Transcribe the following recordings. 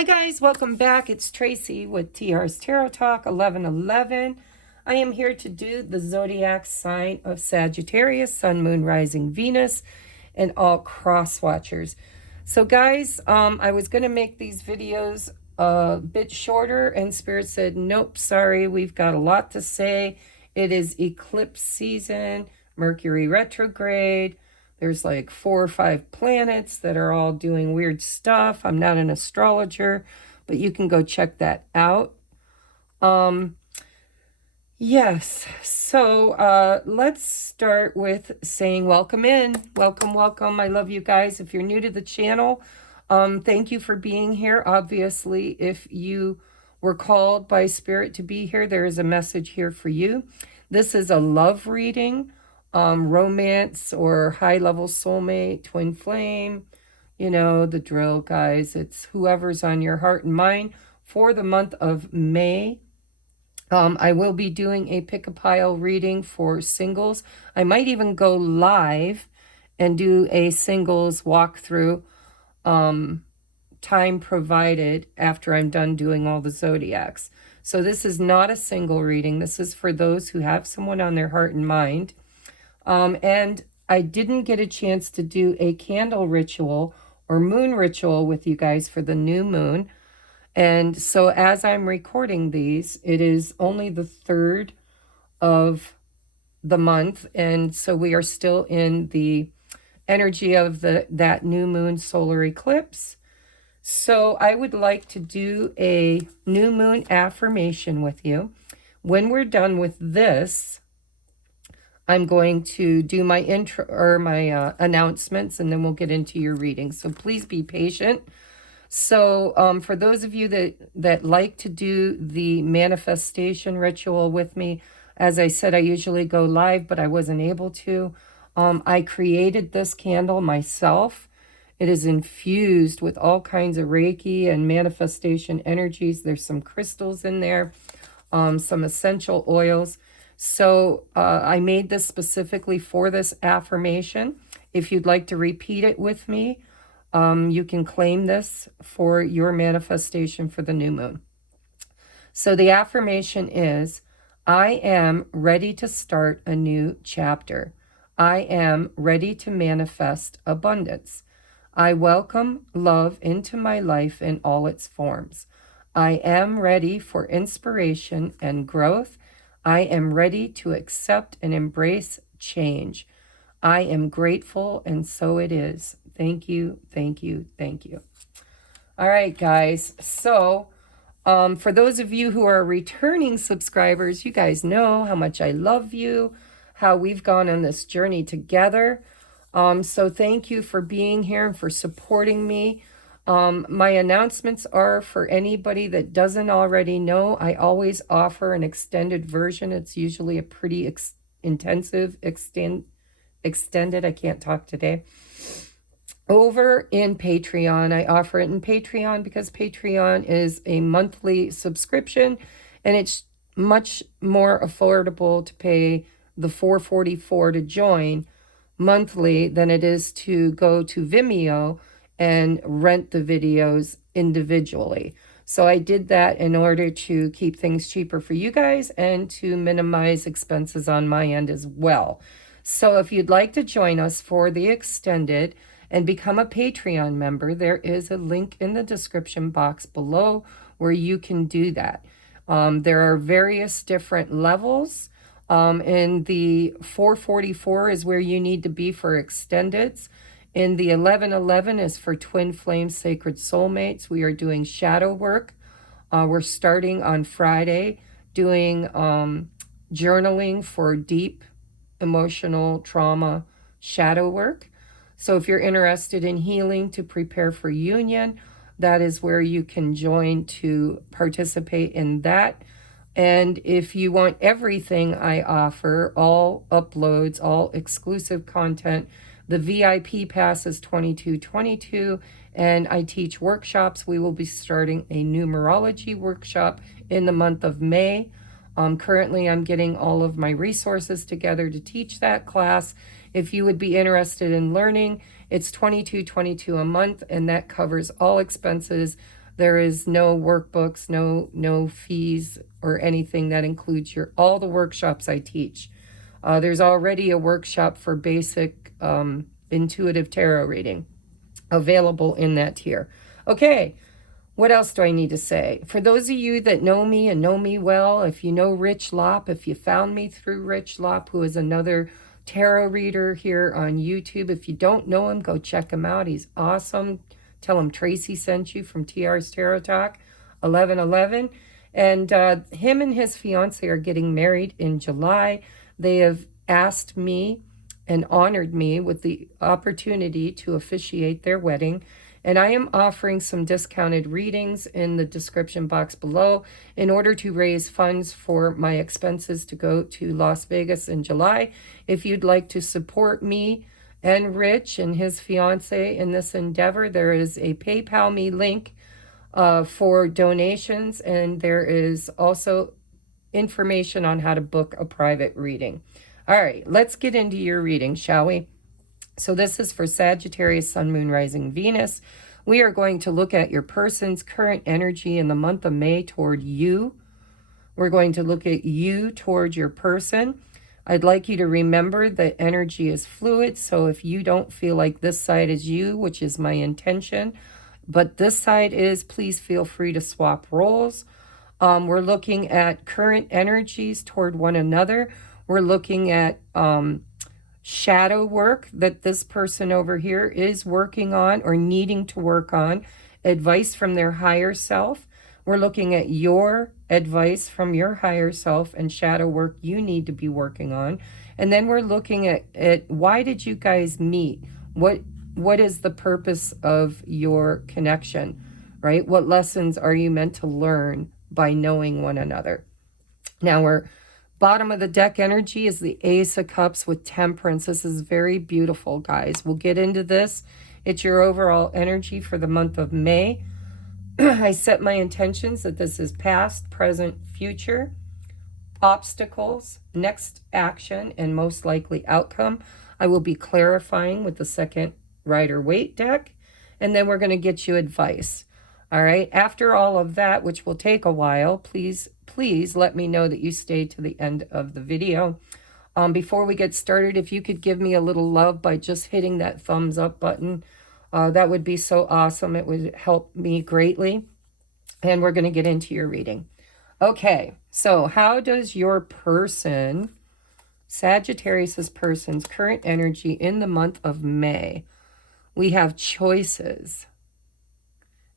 Hi guys, welcome back. It's Tracy with TR's Tarot Talk 1111. I am here to do the zodiac sign of Sagittarius, Sun, Moon, Rising, Venus, and all cross watchers. So guys, I was going to make these videos a bit shorter, and Spirit said, nope, sorry, we've got a lot to say. It is eclipse season, Mercury retrograde. There's like 4 or 5 planets that are all doing weird stuff. I'm not an astrologer, but you can go check that out. Yes, so let's start with saying welcome in. Welcome, welcome. I love you guys. If you're new to the channel, thank you for being here. Obviously, if you were called by Spirit to be here, there is a message here for you. This is a love reading. Romance or high-level soulmate, twin flame, you know, the drill, guys. It's whoever's on your heart and mind for the month of May. I will be doing a pick-a-pile reading for singles. I might even go live and do a singles walkthrough, time provided after I'm done doing all the zodiacs. So this is not a single reading. This is for those who have someone on their heart and mind. And I didn't get a chance to do a candle ritual or moon ritual with you guys for the new moon. And so as I'm recording these, it is only the 3rd of the month. And so we are still in the energy of that new moon solar eclipse. So I would like to do a new moon affirmation with you. When we're done with this, I'm going to do my intro or my announcements, and then we'll get into your reading. So please be patient. So for those of you that like to do the manifestation ritual with me, as I said, I usually go live, but I wasn't able to. I created this candle myself. It is infused with all kinds of Reiki and manifestation energies. There's some crystals in there, some essential oils. So I made this specifically for this affirmation. If you'd like to repeat it with me, you can claim this for your manifestation for the new moon. So the affirmation is, I am ready to start a new chapter. I am ready to manifest abundance. I welcome love into my life in all its forms. I am ready for inspiration and growth. I am ready to accept and embrace change. I am grateful, and so it is. Thank you, thank you, thank you. All right, guys. So for those of you who are returning subscribers, you guys know how much I love you, how we've gone on this journey together. So thank you for being here and for supporting me. My announcements are for anybody that doesn't already know. I always offer an extended version. It's usually a pretty intensive, extended, I can't talk today, over in Patreon. I offer it in Patreon because Patreon is a monthly subscription, and it's much more affordable to pay the $4.44 to join monthly than it is to go to Vimeo and rent the videos individually. So I did that in order to keep things cheaper for you guys and to minimize expenses on my end as well. So if you'd like to join us for the extended and become a Patreon member, there is a link in the description box below where you can do that. There are various different levels. In the 444 is where you need to be for extendeds. In the 1111 is for twin flame sacred soulmates. We are doing shadow work. We're starting on Friday doing journaling for deep emotional trauma shadow work. So if you're interested in healing to prepare for union, that is where you can join to participate in that. And if you want everything I offer, all uploads, all exclusive content, the VIP pass is $22.22, and I teach workshops. We will be starting a numerology workshop in the month of May. Currently, I'm getting all of my resources together to teach that class. If you would be interested in learning, it's $22.22 a month, and that covers all expenses. There is no workbooks, no fees or anything. That includes all the workshops I teach. There's already a workshop for basic intuitive tarot reading available in that tier. Okay, what else do I need to say? For those of you that know me and know me well, if you know Rich Lopp, if you found me through Rich Lopp, who is another tarot reader here on YouTube, if you don't know him, go check him out. He's awesome. Tell him Tracy sent you from TR's Tarot Talk 1111. And him and his fiance are getting married in July. They have asked me and honored me with the opportunity to officiate their wedding. And I am offering some discounted readings in the description box below in order to raise funds for my expenses to go to Las Vegas in July. If you'd like to support me and Rich and his fiance in this endeavor, there is a PayPal me link for donations, and there is also information on how to book a private reading. All right, let's get into your reading, shall we? So this is for Sagittarius, Sun, Moon, Rising, Venus. We are going to look at your person's current energy in the month of May toward you. We're going to look at you toward your person. I'd like you to remember that energy is fluid, so if you don't feel like this side is you, which is my intention, but this side is, please feel free to swap roles. We're looking at current energies toward one another. We're looking at shadow work that this person over here is working on or needing to work on, advice from their higher self. We're looking at your advice from your higher self and shadow work you need to be working on. And then we're looking at why did you guys meet? What is the purpose of your connection, right? What lessons are you meant to learn by knowing one another? Now we're bottom of the deck energy is the Ace of Cups with Temperance. This is very beautiful, guys. We'll get into this. It's your overall energy for the month of May. I set my intentions that this is past, present, future, obstacles, next action, and most likely outcome. I will be clarifying with the second Rider-Waite deck, and then we're going to get you advice. All right, after all of that, which will take a while, please let me know that you stayed to the end of the video. Before we get started, if you could give me a little love by just hitting that thumbs up button, that would be so awesome. It would help me greatly. And we're going to get into your reading. Okay, so how does your person, Sagittarius's person's current energy in the month of May? We have choices.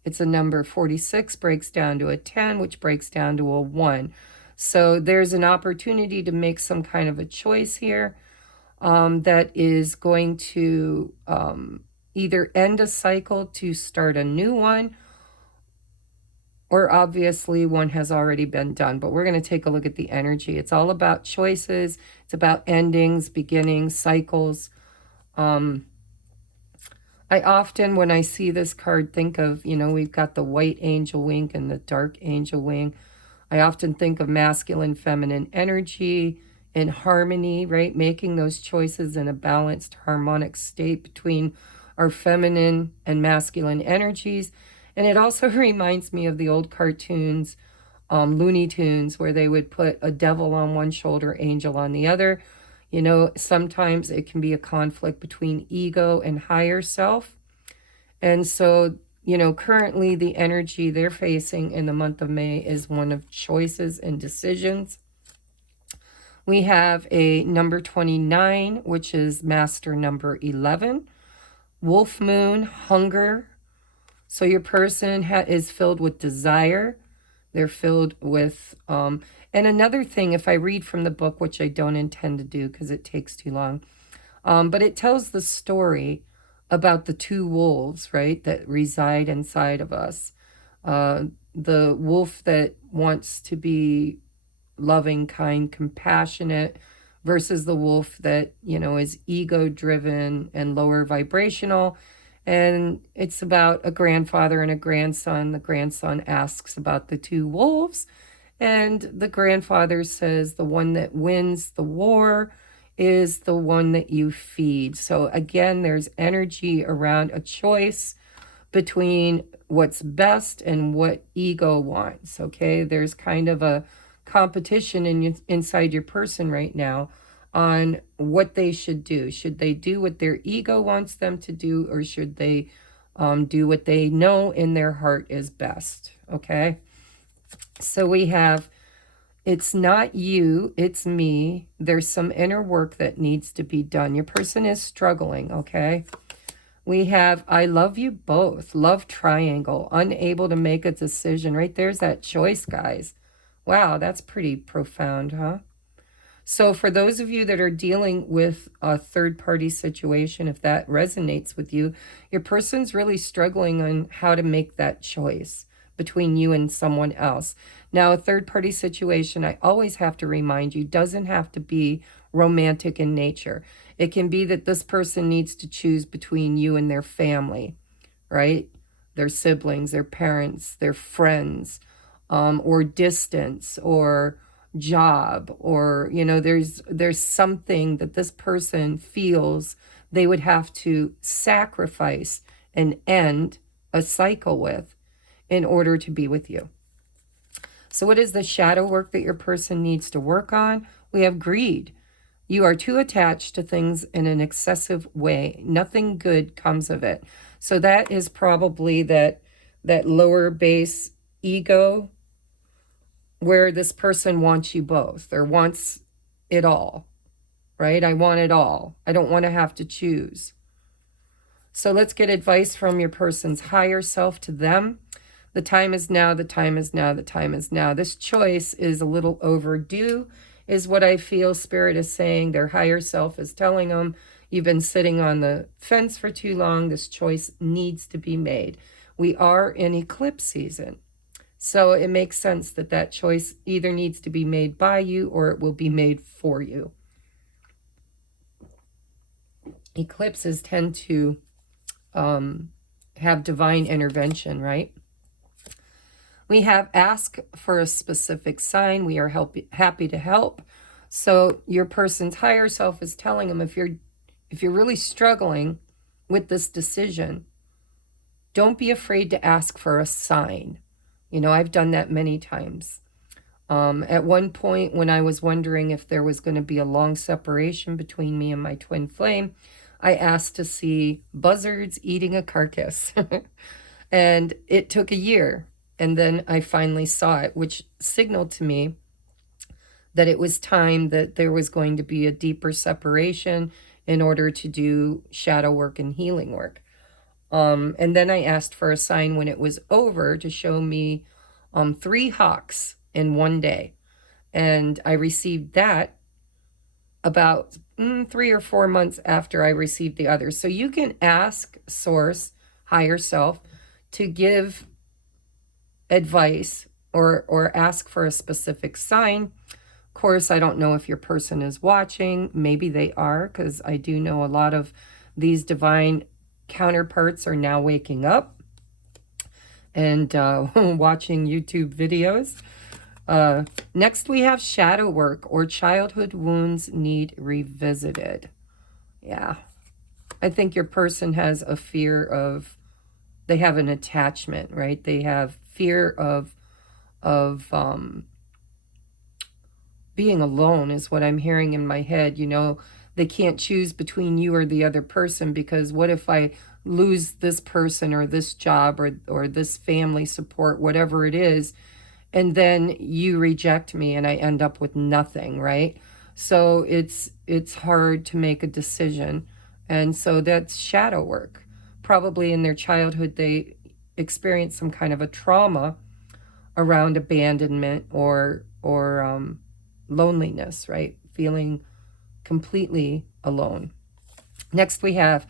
It's a number 46, breaks down to a 10, which breaks down to a 1. So there's an opportunity to make some kind of a choice here that is going to either end a cycle to start a new one, or obviously one has already been done. But we're going to take a look at the energy. It's all about choices. It's about endings, beginnings, cycles. I often, when I see this card, think of, we've got the white angel wing and the dark angel wing. I often think of masculine, feminine energy in harmony, right? Making those choices in a balanced, harmonic state between our feminine and masculine energies. And it also reminds me of the old cartoons, Looney Tunes, where they would put a devil on one shoulder, angel on the other. Sometimes it can be a conflict between ego and higher self. And so, currently the energy they're facing in the month of May is one of choices and decisions. We have a number 29, which is master number 11. Wolf moon, hunger. So your person is filled with desire. They're filled with... And another thing, if I read from the book, which I don't intend to do because it takes too long, but it tells the story about the two wolves, right, that reside inside of us. The wolf that wants to be loving, kind, compassionate versus the wolf that, is ego-driven and lower vibrational. And it's about a grandfather and a grandson. The grandson asks about the two wolves. And the grandfather says the one that wins the war is the one that you feed. So again, there's energy around a choice between what's best and what ego wants, okay? There's kind of a competition inside your person right now on what they should do. Should they do what their ego wants them to do, or should they do what they know in their heart is best, okay? So we have, it's not you, it's me. There's some inner work that needs to be done. Your person is struggling, okay? We have, I love you both, love triangle, unable to make a decision. Right there's that choice, guys. Wow, that's pretty profound, huh? So for those of you that are dealing with a third-party situation, if that resonates with you, your person's really struggling on how to make that choice between you and someone else. Now, a third-party situation, I always have to remind you, doesn't have to be romantic in nature. It can be that this person needs to choose between you and their family, right? Their siblings, their parents, their friends, or distance, or job, or, you know, there's something that this person feels they would have to sacrifice and end a cycle with in order to be with you. So what is the shadow work that your person needs to work on? We have greed. You are too attached to things in an excessive way. Nothing good comes of it. So that is probably that lower base ego, where this person wants you both, or wants it all, right? I want it all. I don't want to have to choose. So let's get advice from your person's higher self to them. The time is now, the time is now, the time is now. This choice is a little overdue, is what I feel Spirit is saying. Their higher self is telling them, you've been sitting on the fence for too long. This choice needs to be made. We are in eclipse season. So it makes sense that that choice either needs to be made by you or it will be made for you. Eclipses tend to have divine intervention, right? We have ask for a specific sign. We are happy to help. So your person's higher self is telling them, if you're really struggling with this decision, don't be afraid to ask for a sign. You know, I've done that many times. At one point, when I was wondering if there was going to be a long separation between me and my twin flame, I asked to see buzzards eating a carcass. And it took a year. And then I finally saw it, which signaled to me that it was time that there was going to be a deeper separation in order to do shadow work and healing work. And then I asked for a sign when it was over to show me 3 hawks in one day. And I received that about 3 or 4 months after I received the others. So you can ask Source, higher self, to give advice or ask for a specific sign. Of course, I don't know if your person is watching. Maybe they are, because I do know a lot of these divine counterparts are now waking up and watching YouTube videos. Next, we have shadow work, or childhood wounds need revisited. Yeah, I think your person has a fear of, they have an attachment, right? They have fear of being alone is what I'm hearing in my head. You know, they can't choose between you or the other person, because what if I lose this person or this job or this family support, whatever it is, and then you reject me and I end up with nothing, right? So it's hard to make a decision. And so that's shadow work. Probably in their childhood, they experienced some kind of a trauma around abandonment or loneliness, right? Feeling completely alone. Next, we have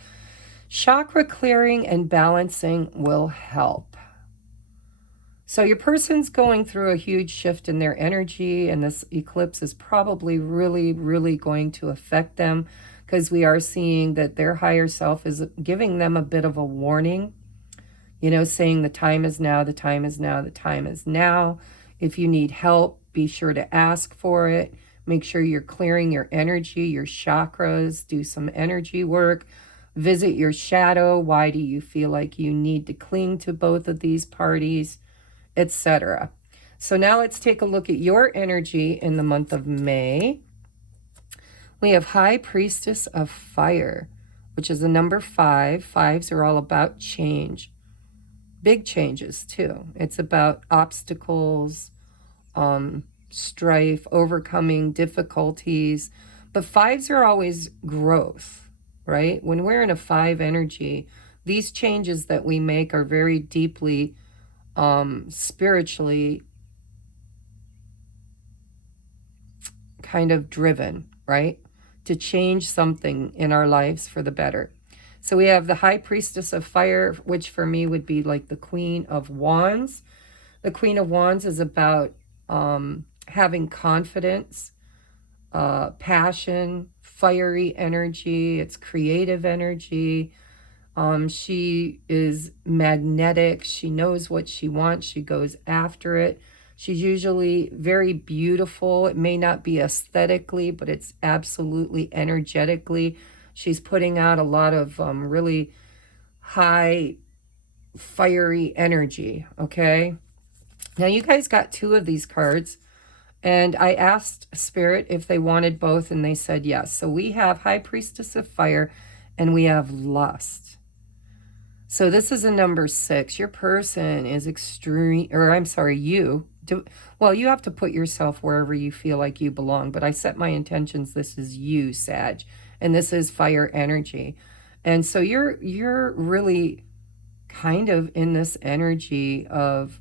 chakra clearing and balancing will help. So your person's going through a huge shift in their energy, and this eclipse is probably really, really going to affect them, because we are seeing that their higher self is giving them a bit of a warning, you know, saying the time is now, the time is now, the time is now. If you need help, be sure to ask for it. Make sure you're clearing your energy, your chakras, do some energy work. Visit your shadow. Why do you feel like you need to cling to both of these parties, etc.? So now let's take a look at your energy in the month of May. We have High Priestess of Fire, which is the number 5. Fives are all about change. Big changes, too. It's about obstacles, strife, overcoming difficulties. But fives are always growth, right? When we're in a 5 energy, these changes that we make are very deeply spiritually kind of driven, right? To change something in our lives for the better. So we have the High Priestess of Fire, which for me would be like the Queen of Wands. The Queen of Wands is about having confidence, passion, fiery energy. It's creative energy. She is magnetic. She knows what she wants. She goes after it. She's usually very beautiful. It may not be aesthetically, but it's absolutely energetically. She's putting out a lot of really high, fiery energy, okay? Now, you guys got 2 of these cards, and I asked Spirit if they wanted both, and they said yes. So we have High Priestess of Fire, and we have Lust. So this is a number 6. Your person is extreme, or I'm sorry, you have to put yourself wherever you feel like you belong, but I set my intentions. This is you, Sag, and this is fire energy. And so you're really kind of in this energy of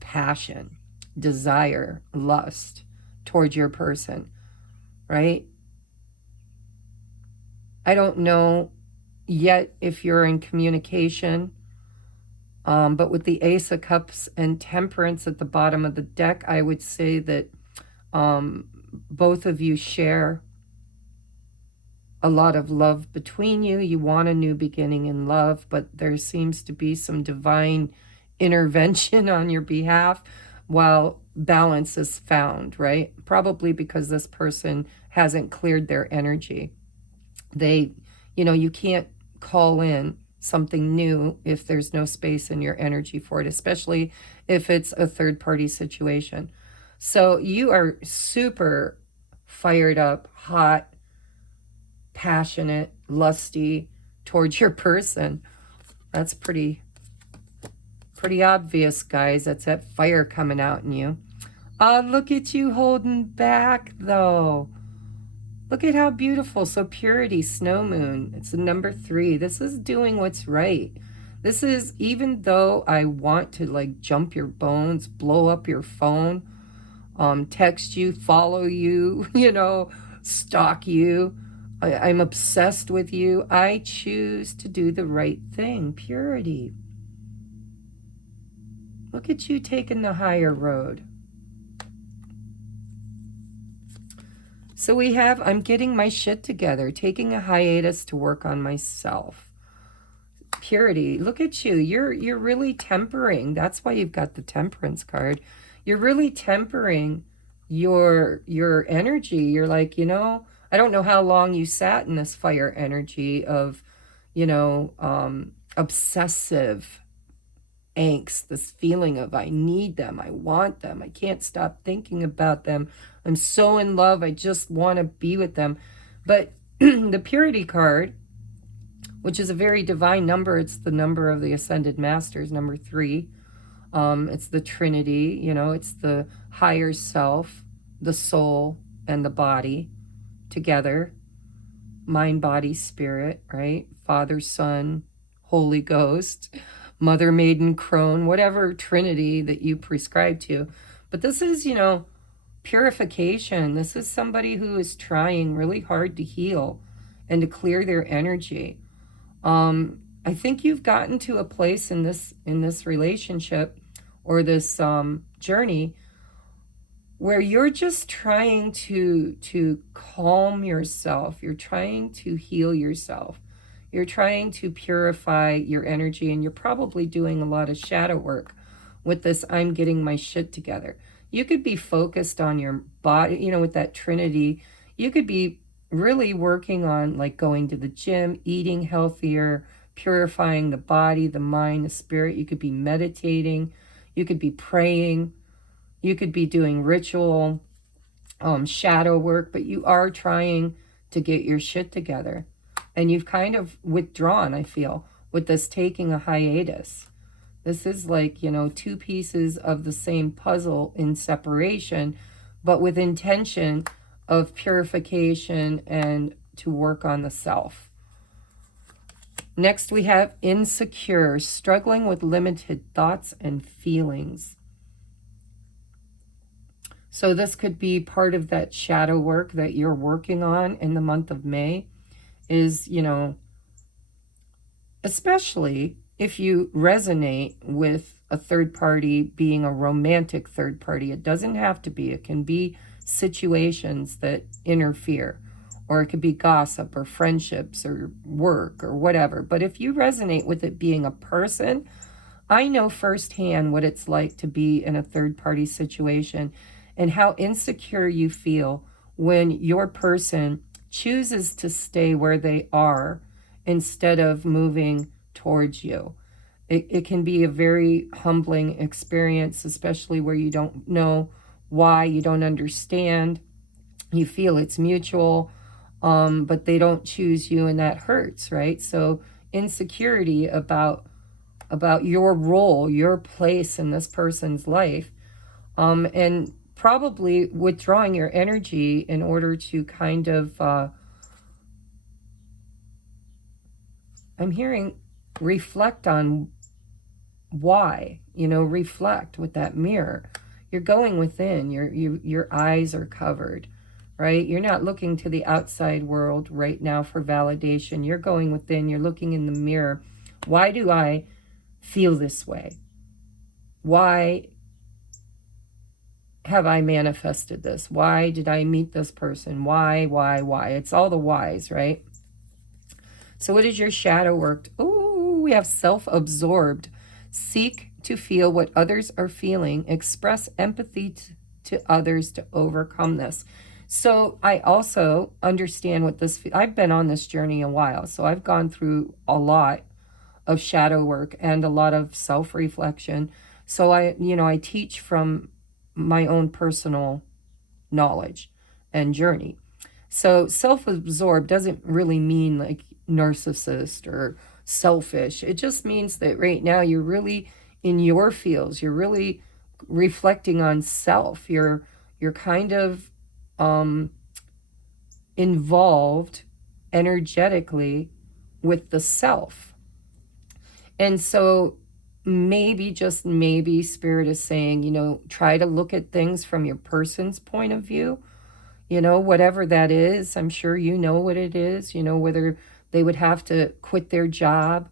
passion, desire, lust towards your person, right? I don't know yet if you're in communication, but with the Ace of Cups and Temperance at the bottom of the deck, I would say that both of you share a lot of love between you. You want a new beginning in love, but there seems to be some divine intervention on your behalf while balance is found, right? Probably because this person hasn't cleared their energy. You can't call in something new if there's no space in your energy for it, especially if it's a third-party situation. So you are super fired up, hot, passionate, lusty towards your person. That's pretty obvious, guys. That's that fire coming out in you. Look at you holding back, though. Look at how beautiful. So purity, snow moon. It's the number 3. This is doing what's right. This is, even though I want to like jump your bones, blow up your phone, text you, follow you, stalk you. I'm obsessed with you. I choose to do the right thing. Purity. Look at you taking the higher road. So we have, I'm getting my shit together, taking a hiatus to work on myself. Purity, look at you. You're really tempering. That's why you've got the Temperance card. You're really tempering your energy. You're like, I don't know how long you sat in this fire energy of, obsessive angst, this feeling of I need them, I want them, I can't stop thinking about them, I'm so in love, I just want to be with them. But the Purity card, which is a very divine number, it's the number of the Ascended Masters, number 3. It's the Trinity, it's the higher self, the soul, and the body together. Mind, body, spirit, right? Father, Son, Holy Ghost, Mother, Maiden, Crone, whatever Trinity that you prescribe to. But this is, purification. This is somebody who is trying really hard to heal and to clear their energy. I think you've gotten to a place in this relationship or this journey where you're just trying to calm yourself. You're trying to heal yourself. You're trying to purify your energy, and you're probably doing a lot of shadow work with this I'm getting my shit together. You could be focused on your body, with that Trinity. You could be really working on like going to the gym, eating healthier, purifying the body, the mind, the spirit. You could be meditating, you could be praying, you could be doing ritual, shadow work, but you are trying to get your shit together. And you've kind of withdrawn, I feel, with this taking a hiatus. This is like, you know, two pieces of the same puzzle in separation, but with intention of purification and to work on the self. Next, we have insecure, struggling with limited thoughts and feelings. So this could be part of that shadow work that you're working on in the month of May is, you know, especially if you resonate with a third party being a romantic third party. It doesn't have to be. It can be situations that interfere, or it could be gossip or friendships or work or whatever. But if you resonate with it being a person, I know firsthand what it's like to be in a third party situation and how insecure you feel when your person chooses to stay where they are instead of moving towards you. It can be a very humbling experience, especially where you don't know why, you don't understand, you feel it's mutual, but they don't choose you, and that hurts, right? So insecurity about your role, your place in this person's life, and probably withdrawing your energy in order to kind of, I'm hearing reflect on why, you know, reflect with that mirror. You're going within, your eyes are covered, right? You're not looking to the outside world right now for validation. You're going within, you're looking in the mirror. Why do I feel this way? Why have I manifested this? Why did I meet this person? Why? It's all the whys, right? So what is your shadow work? Oh, we have self-absorbed. Seek to feel what others are feeling. Express empathy to others to overcome this. So I also understand what this, I've been on this journey a while. So I've gone through a lot of shadow work and a lot of self-reflection. So I teach from my own personal knowledge and journey. So self-absorbed doesn't really mean like narcissist or selfish. It just means that right now you're really in your fields. You're really reflecting on self. You're kind of involved energetically with the self. And so maybe, just maybe, Spirit is saying, you know, try to look at things from your person's point of view, you know, whatever that is. I'm sure you know what it is, you know, whether they would have to quit their job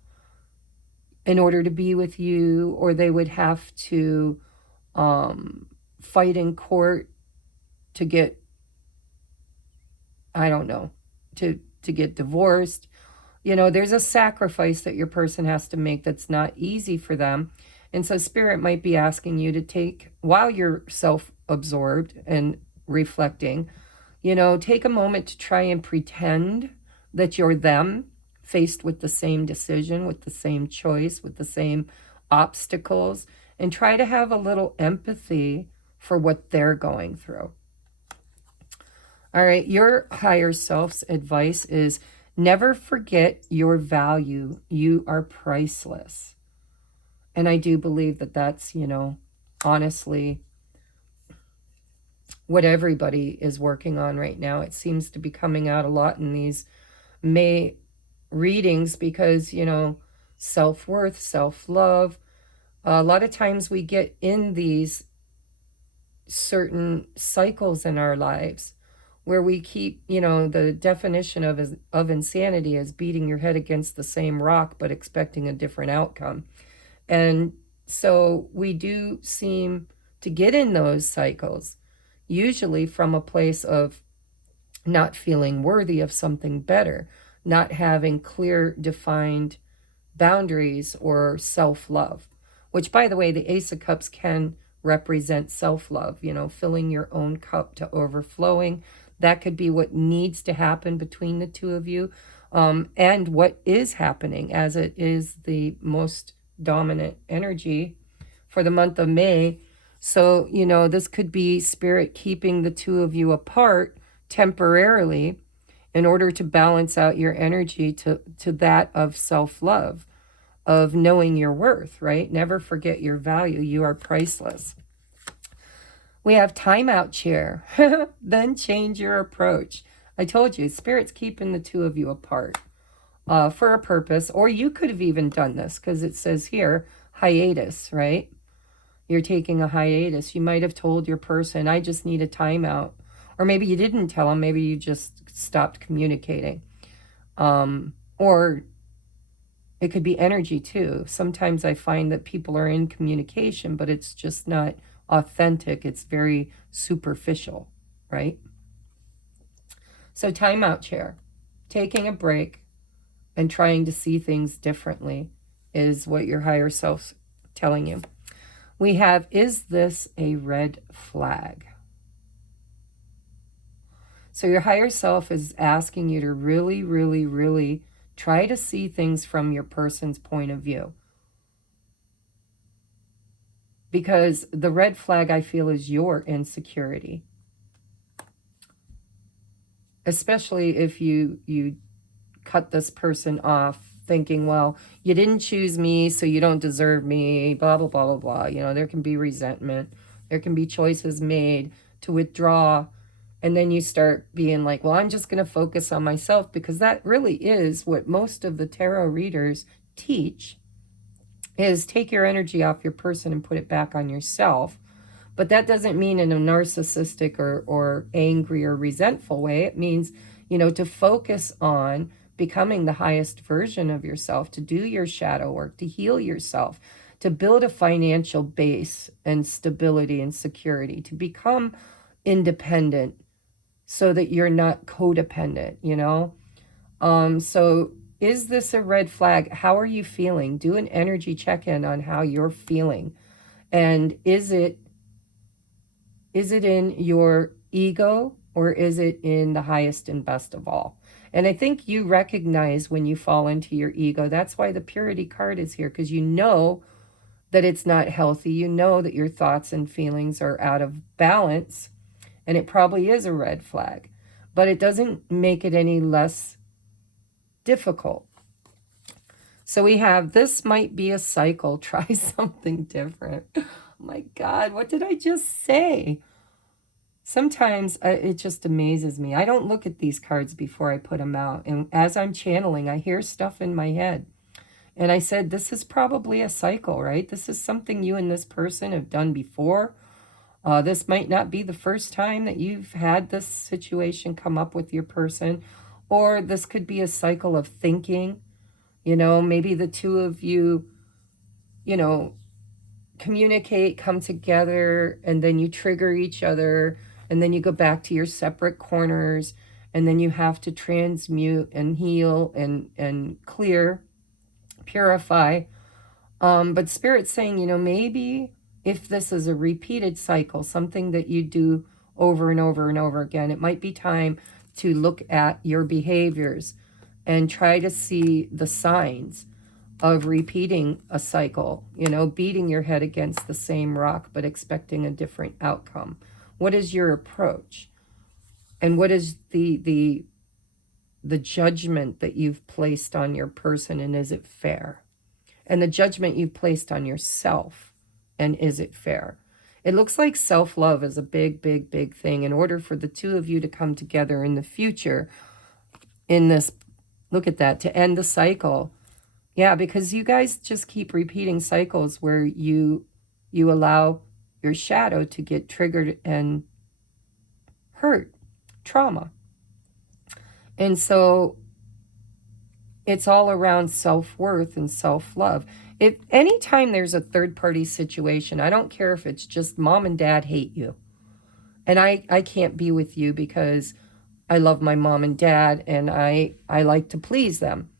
in order to be with you, or they would have to fight in court to get, I don't know, to get divorced. You know, there's a sacrifice that your person has to make that's not easy for them. And so Spirit might be asking you to take, while you're self-absorbed and reflecting, you know, take a moment to try and pretend that you're them, faced with the same decision, with the same choice, with the same obstacles, and try to have a little empathy for what they're going through. All right, your higher self's advice is never forget your value. You are priceless. And I do believe that that's, you know, honestly, what everybody is working on right now. It seems to be coming out a lot in these May readings because, you know, self-worth, self-love. A lot of times we get in these certain cycles in our lives where we keep, you know, the definition of insanity is beating your head against the same rock but expecting a different outcome. And so we do seem to get in those cycles, usually from a place of not feeling worthy of something better, not having clear, defined boundaries or self-love, which, by the way, the Ace of Cups can represent self-love, you know, filling your own cup to overflowing. That could be what needs to happen between the two of you, and what is happening, as it is the most dominant energy for the month of May. So, this could be Spirit keeping the two of you apart temporarily in order to balance out your energy to that of self-love, of knowing your worth, right? Never forget your value. You are priceless. We have timeout chair. Then change your approach. I told you, Spirit's keeping the two of you apart for a purpose. Or you could have even done this, because it says here, hiatus, right? You're taking a hiatus. You might have told your person, I just need a timeout. Or maybe you didn't tell them. Maybe you just stopped communicating. Or it could be energy too. Sometimes I find that people are in communication, but it's just not authentic. It's very superficial, right? So timeout chair, taking a break and trying to see things differently is what your higher self's telling you. We have, is this a red flag? So your higher self is asking you to really, really, really try to see things from your person's point of view. Because the red flag, I feel, is your insecurity. Especially if you cut this person off thinking, well, you didn't choose me, so you don't deserve me, blah, blah, blah, blah, blah. There can be resentment. There can be choices made to withdraw. And then you start being like, well, I'm just going to focus on myself, because that really is what most of the tarot readers teach, is take your energy off your person and put it back on yourself. But that doesn't mean in a narcissistic or angry or resentful way. It means, to focus on becoming the highest version of yourself, to do your shadow work, to heal yourself, to build a financial base and stability and security, to become independent so that you're not codependent, So is this a red flag? How are you feeling? Do an energy check-in on how you're feeling. And is it in your ego, or is it in the highest and best of all? And I think you recognize when you fall into your ego. That's why the purity card is here, because you know that it's not healthy. You know that your thoughts and feelings are out of balance, and it probably is a red flag. But it doesn't make it any less difficult. So we have, this might be a cycle. Try something different. Oh my God, what did I just say? Sometimes it just amazes me. I don't look at these cards before I put them out. And as I'm channeling, I hear stuff in my head. And I said, this is probably a cycle, right? This is something you and this person have done before. This might not be the first time that you've had this situation come up with your person. Or this could be a cycle of thinking. Maybe the two of you, communicate, come together, and then you trigger each other, and then you go back to your separate corners, and then you have to transmute and heal and clear, purify. But Spirit's saying, maybe if this is a repeated cycle, something that you do over and over and over again, it might be time to look at your behaviors and try to see the signs of repeating a cycle, beating your head against the same rock, but expecting a different outcome. What is your approach? And what is the judgment that you've placed on your person, and is it fair? And the judgment you've placed on yourself, and is it fair? It looks like self-love is a big, big, big thing. In order for the two of you to come together in the future, in this, look at that, to end the cycle. Yeah, because you guys just keep repeating cycles where you allow your shadow to get triggered and hurt, trauma. And so it's all around self-worth and self-love. If anytime there's a third-party situation, I don't care if it's just mom and dad hate you. And I can't be with you because I love my mom and dad and I like to please them.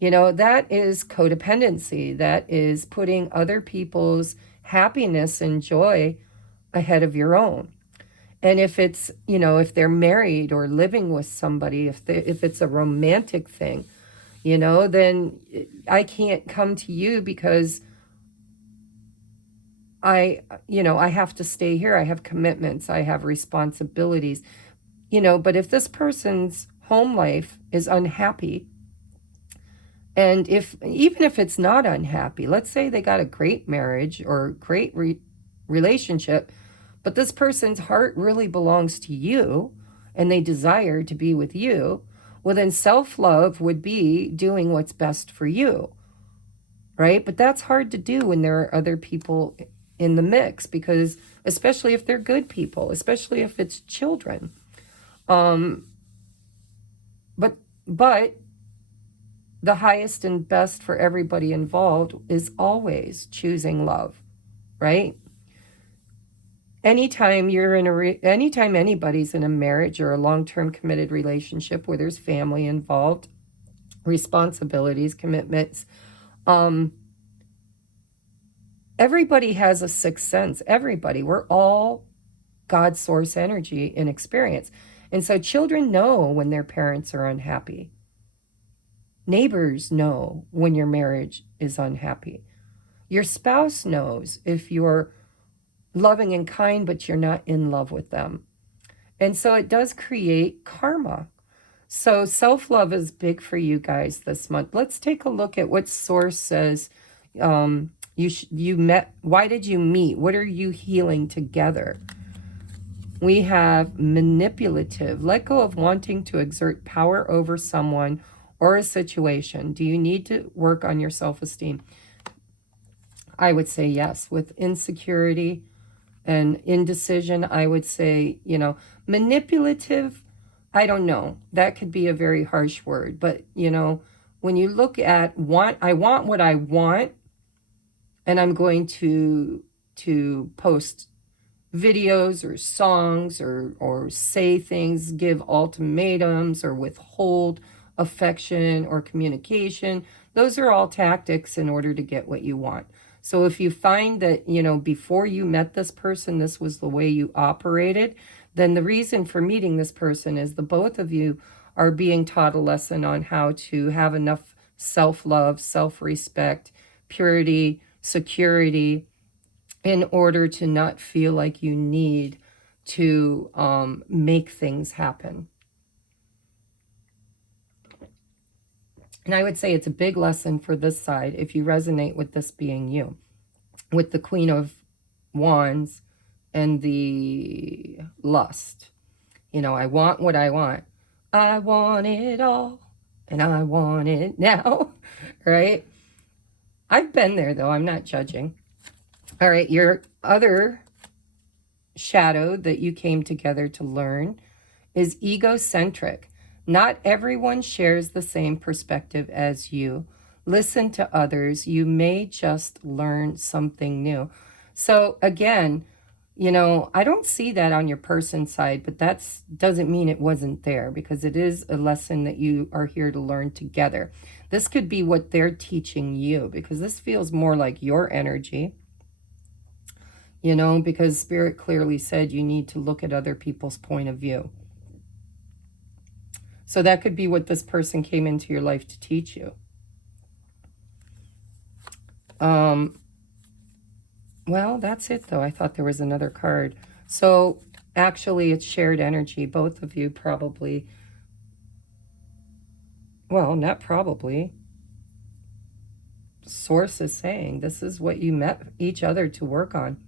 That is codependency. That is putting other people's happiness and joy ahead of your own. And if it's, you know, if they're married or living with somebody, if it's a romantic thing, you know, then I can't come to you because you know, I have to stay here. I have commitments. I have responsibilities, you know, but if this person's home life is unhappy, and even if it's not unhappy, let's say they got a great marriage or great relationship, but this person's heart really belongs to you and they desire to be with you, well, then self-love would be doing what's best for you, right? But that's hard to do when there are other people in the mix, because especially if they're good people, especially if it's children. But the highest and best for everybody involved is always choosing love, right? Anytime anytime anybody's in a marriage or a long-term committed relationship where there's family involved, responsibilities, commitments, everybody has a sixth sense. Everybody. We're all God's source energy in experience. And so children know when their parents are unhappy. Neighbors know when your marriage is unhappy. Your spouse knows if you're loving and kind, but you're not in love with them. And so it does create karma. So self-love is big for you guys this month. Let's take a look at what source says you met. Why did you meet? What are you healing together? We have manipulative. Let go of wanting to exert power over someone or a situation. Do you need to work on your self-esteem? I would say yes. With insecurity and indecision, I would say, you know, manipulative, I don't know. That could be a very harsh word. But, you know, when you look at I want what I want, and I'm going to post videos or songs or say things, give ultimatums or withhold affection or communication. Those are all tactics in order to get what you want. So if you find that, you know, before you met this person, this was the way you operated, then the reason for meeting this person is the both of you are being taught a lesson on how to have enough self-love, self-respect, purity, security, in order to not feel like you need to make things happen. And I would say it's a big lesson for this side if you resonate with this being you, with the Queen of Wands and the lust. You know, I want what I want. I want it all, and I want it now, right? I've been there, though. I'm not judging. All right, your other shadow that you came together to learn is egocentric. Not everyone shares the same perspective as you. Listen to others. You may just learn something new. So again, you know, I don't see that on your person side, but that doesn't mean it wasn't there, because it is a lesson that you are here to learn together. This could be what they're teaching you, because this feels more like your energy. You know, because Spirit clearly said you need to look at other people's point of view. So that could be what this person came into your life to teach you. Well, that's it, though. I thought there was another card. So actually, it's shared energy. Both of you probably, well, not probably. Source is saying this is what you met each other to work on.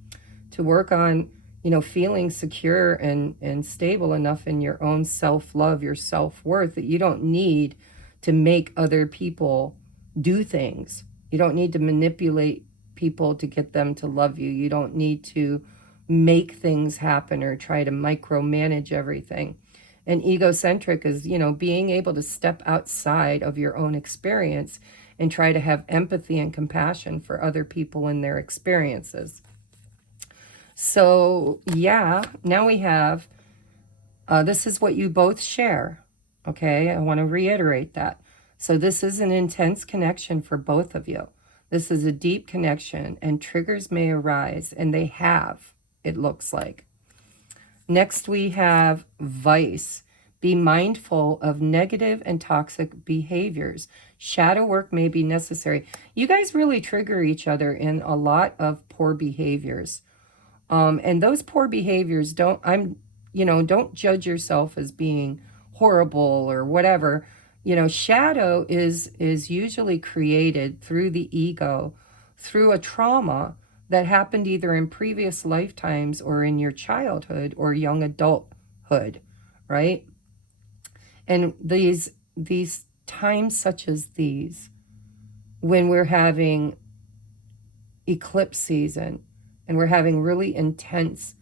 To work on, you know, feeling secure and stable enough in your own self-love, your self-worth, that you don't need to make other people do things. You don't need to manipulate people to get them to love you. You don't need to make things happen or try to micromanage everything. And egocentric is, you know, being able to step outside of your own experience and try to have empathy and compassion for other people and their experiences. So, yeah, now we have, this is what you both share, okay? I want to reiterate that. So this is an intense connection for both of you. This is a deep connection, and triggers may arise, and they have, it looks like. Next, we have vice. Be mindful of negative and toxic behaviors. Shadow work may be necessary. You guys really trigger each other in a lot of poor behaviors. And those poor behaviors don't judge yourself as being horrible or whatever. Shadow is usually created through the ego, through a trauma that happened either in previous lifetimes or in your childhood or young adulthood, right? And these times such as these, when we're having eclipse season and we're having really intense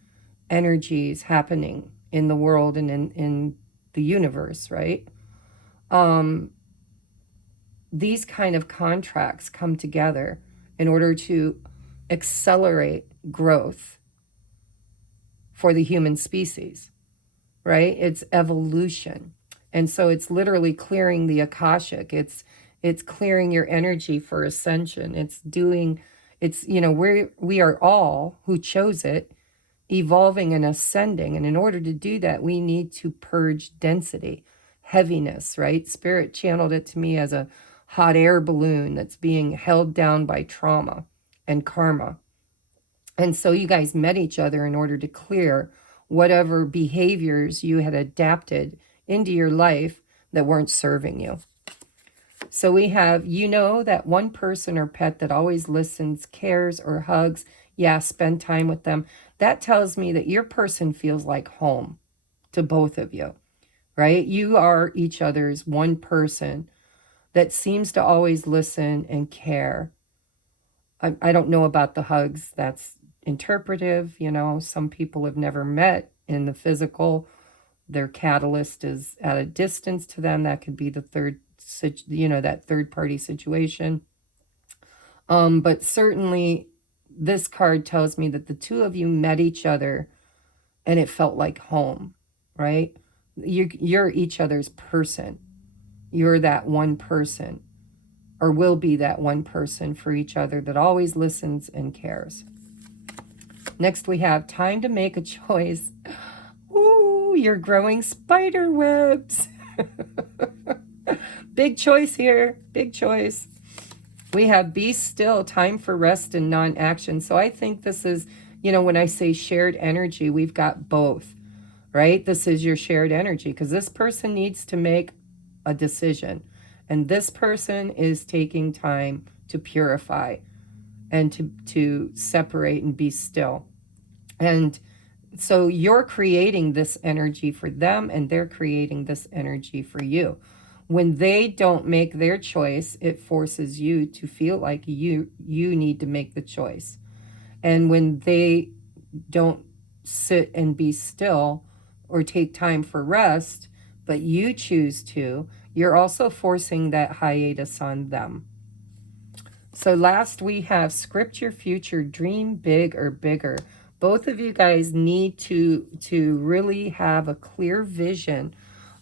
energies happening in the world and in the universe, right? These kind of contracts come together in order to accelerate growth for the human species, right? It's evolution. And so it's literally clearing the Akashic. It's clearing your energy for ascension. We are all who chose it, evolving and ascending. And in order to do that, we need to purge density, heaviness, right? Spirit channeled it to me as a hot air balloon that's being held down by trauma and karma. And so you guys met each other in order to clear whatever behaviors you had adapted into your life that weren't serving you. So we have, that one person or pet that always listens, cares, or hugs. Yeah, spend time with them. That tells me that your person feels like home to both of you, right? You are each other's one person that seems to always listen and care. I don't know about the hugs. That's interpretive. Some people have never met in the physical. Their catalyst is at a distance to them. That could be the that third party situation. But certainly this card tells me that the two of you met each other and it felt like home, right? You're each other's person. You're that one person, or will be that one person for each other that always listens and cares. Next, we have time to make a choice. Ooh, you're growing spider webs. Big choice here. Big choice. We have be still, time for rest and non-action. So I think this is, when I say shared energy, we've got both, right? This is your shared energy because this person needs to make a decision. And this person is taking time to purify and to separate and be still. And so you're creating this energy for them and they're creating this energy for you. When they don't make their choice, it forces you to feel like you need to make the choice. And when they don't sit and be still or take time for rest, but you choose to, you're also forcing that hiatus on them. So last we have script your future, dream big or bigger. Both of you guys need to really have a clear vision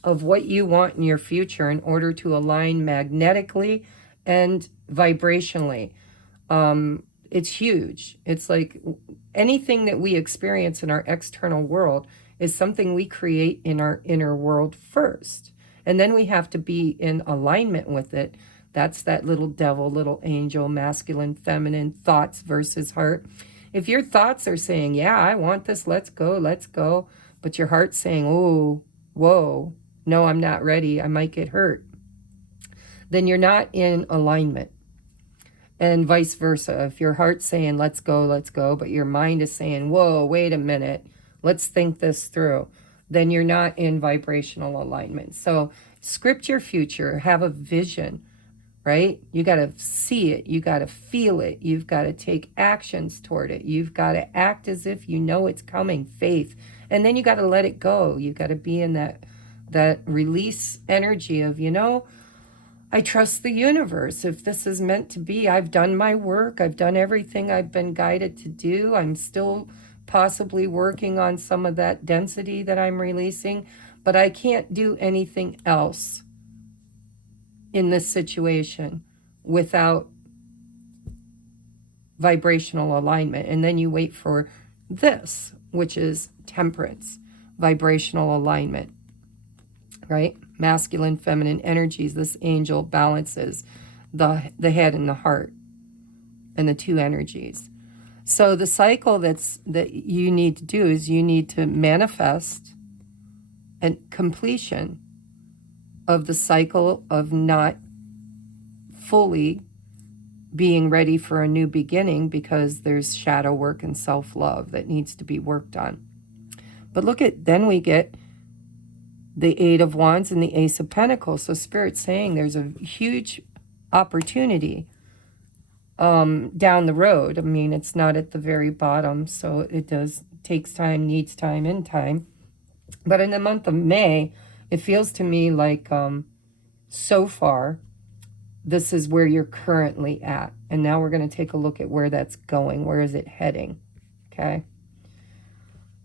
of what you want in your future in order to align magnetically and vibrationally. It's huge. It's like anything that we experience in our external world is something we create in our inner world first. And then we have to be in alignment with it. That's that little devil, little angel, masculine, feminine, thoughts versus heart. If your thoughts are saying, yeah, I want this, let's go, but your heart's saying, oh, whoa, no, I'm not ready, I might get hurt, then you're not in alignment. And vice versa. If your heart's saying, let's go, but your mind is saying, whoa, wait a minute, let's think this through, then you're not in vibrational alignment. So script your future, have a vision, right? You got to see it. You got to feel it. You've got to take actions toward it. You've got to act as if you know it's coming, faith. And then you got to let it go. You got to be in that release energy of, I trust the universe. If this is meant to be, I've done my work. I've done everything I've been guided to do. I'm still possibly working on some of that density that I'm releasing, but I can't do anything else in this situation without vibrational alignment. And then you wait for this, which is temperance. vibrational alignment, right? Masculine, feminine energies. This angel balances the head and the heart and the two energies. So the cycle that you need to do is you need to manifest a completion of the cycle of not fully being ready for a new beginning, because there's shadow work and self-love that needs to be worked on. But look at, then we get the Eight of Wands and the Ace of Pentacles. So Spirit's saying there's a huge opportunity down the road. I mean, it's not at the very bottom, so it takes time, needs time, and time. But in the month of May, it feels to me like so far, this is where you're currently at. And now we're going to take a look at where that's going. Where is it heading? Okay.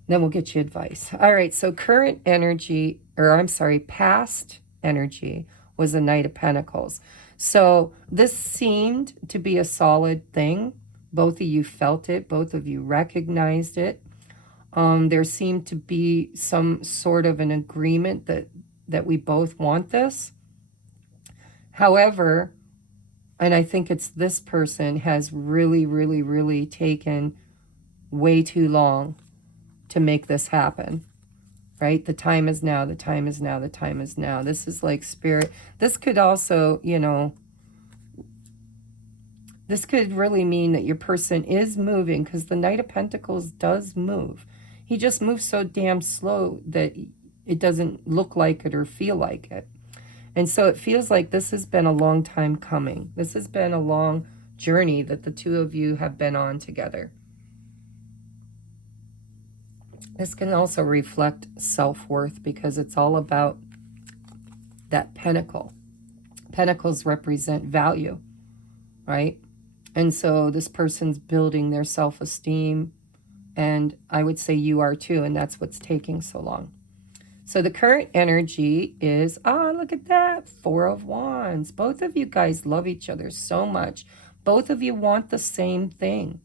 Then we'll get you advice. All right. So current energy, or I'm sorry, past energy was the Knight of Pentacles. So this seemed to be a solid thing. Both of you felt it. Both of you recognized it. There seemed to be some sort of an agreement that we both want this. However, and I think it's this person has really, really, really taken way too long to make this happen, right? The time is now, the time is now, the time is now. This is like Spirit. This could also, you know, this could really mean that your person is moving, because the Knight of Pentacles does move. He just moves so damn slow that it doesn't look like it or feel like it. And so it feels like this has been a long time coming. This has been a long journey that the two of you have been on together. This can also reflect self-worth, because it's all about that pentacle. Pentacles represent value, right? And so this person's building their self-esteem, and I would say you are too, and that's what's taking so long. So the current energy is, look at that, Four of Wands. Both of you guys love each other so much. Both of you want the same thing.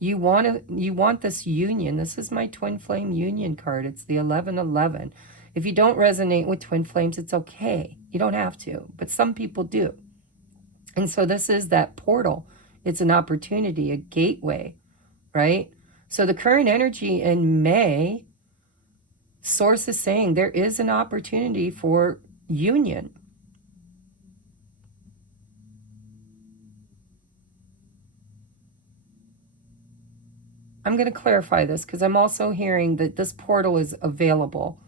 You want this union. This is my twin flame union card. It's the 1111. If you don't resonate with twin flames, it's okay. You don't have to, but some people do. And so this is that portal. It's an opportunity, a gateway, right? So the current energy in May, Source is saying there is an opportunity for union. I'm going to clarify this, because I'm also hearing that this portal is available.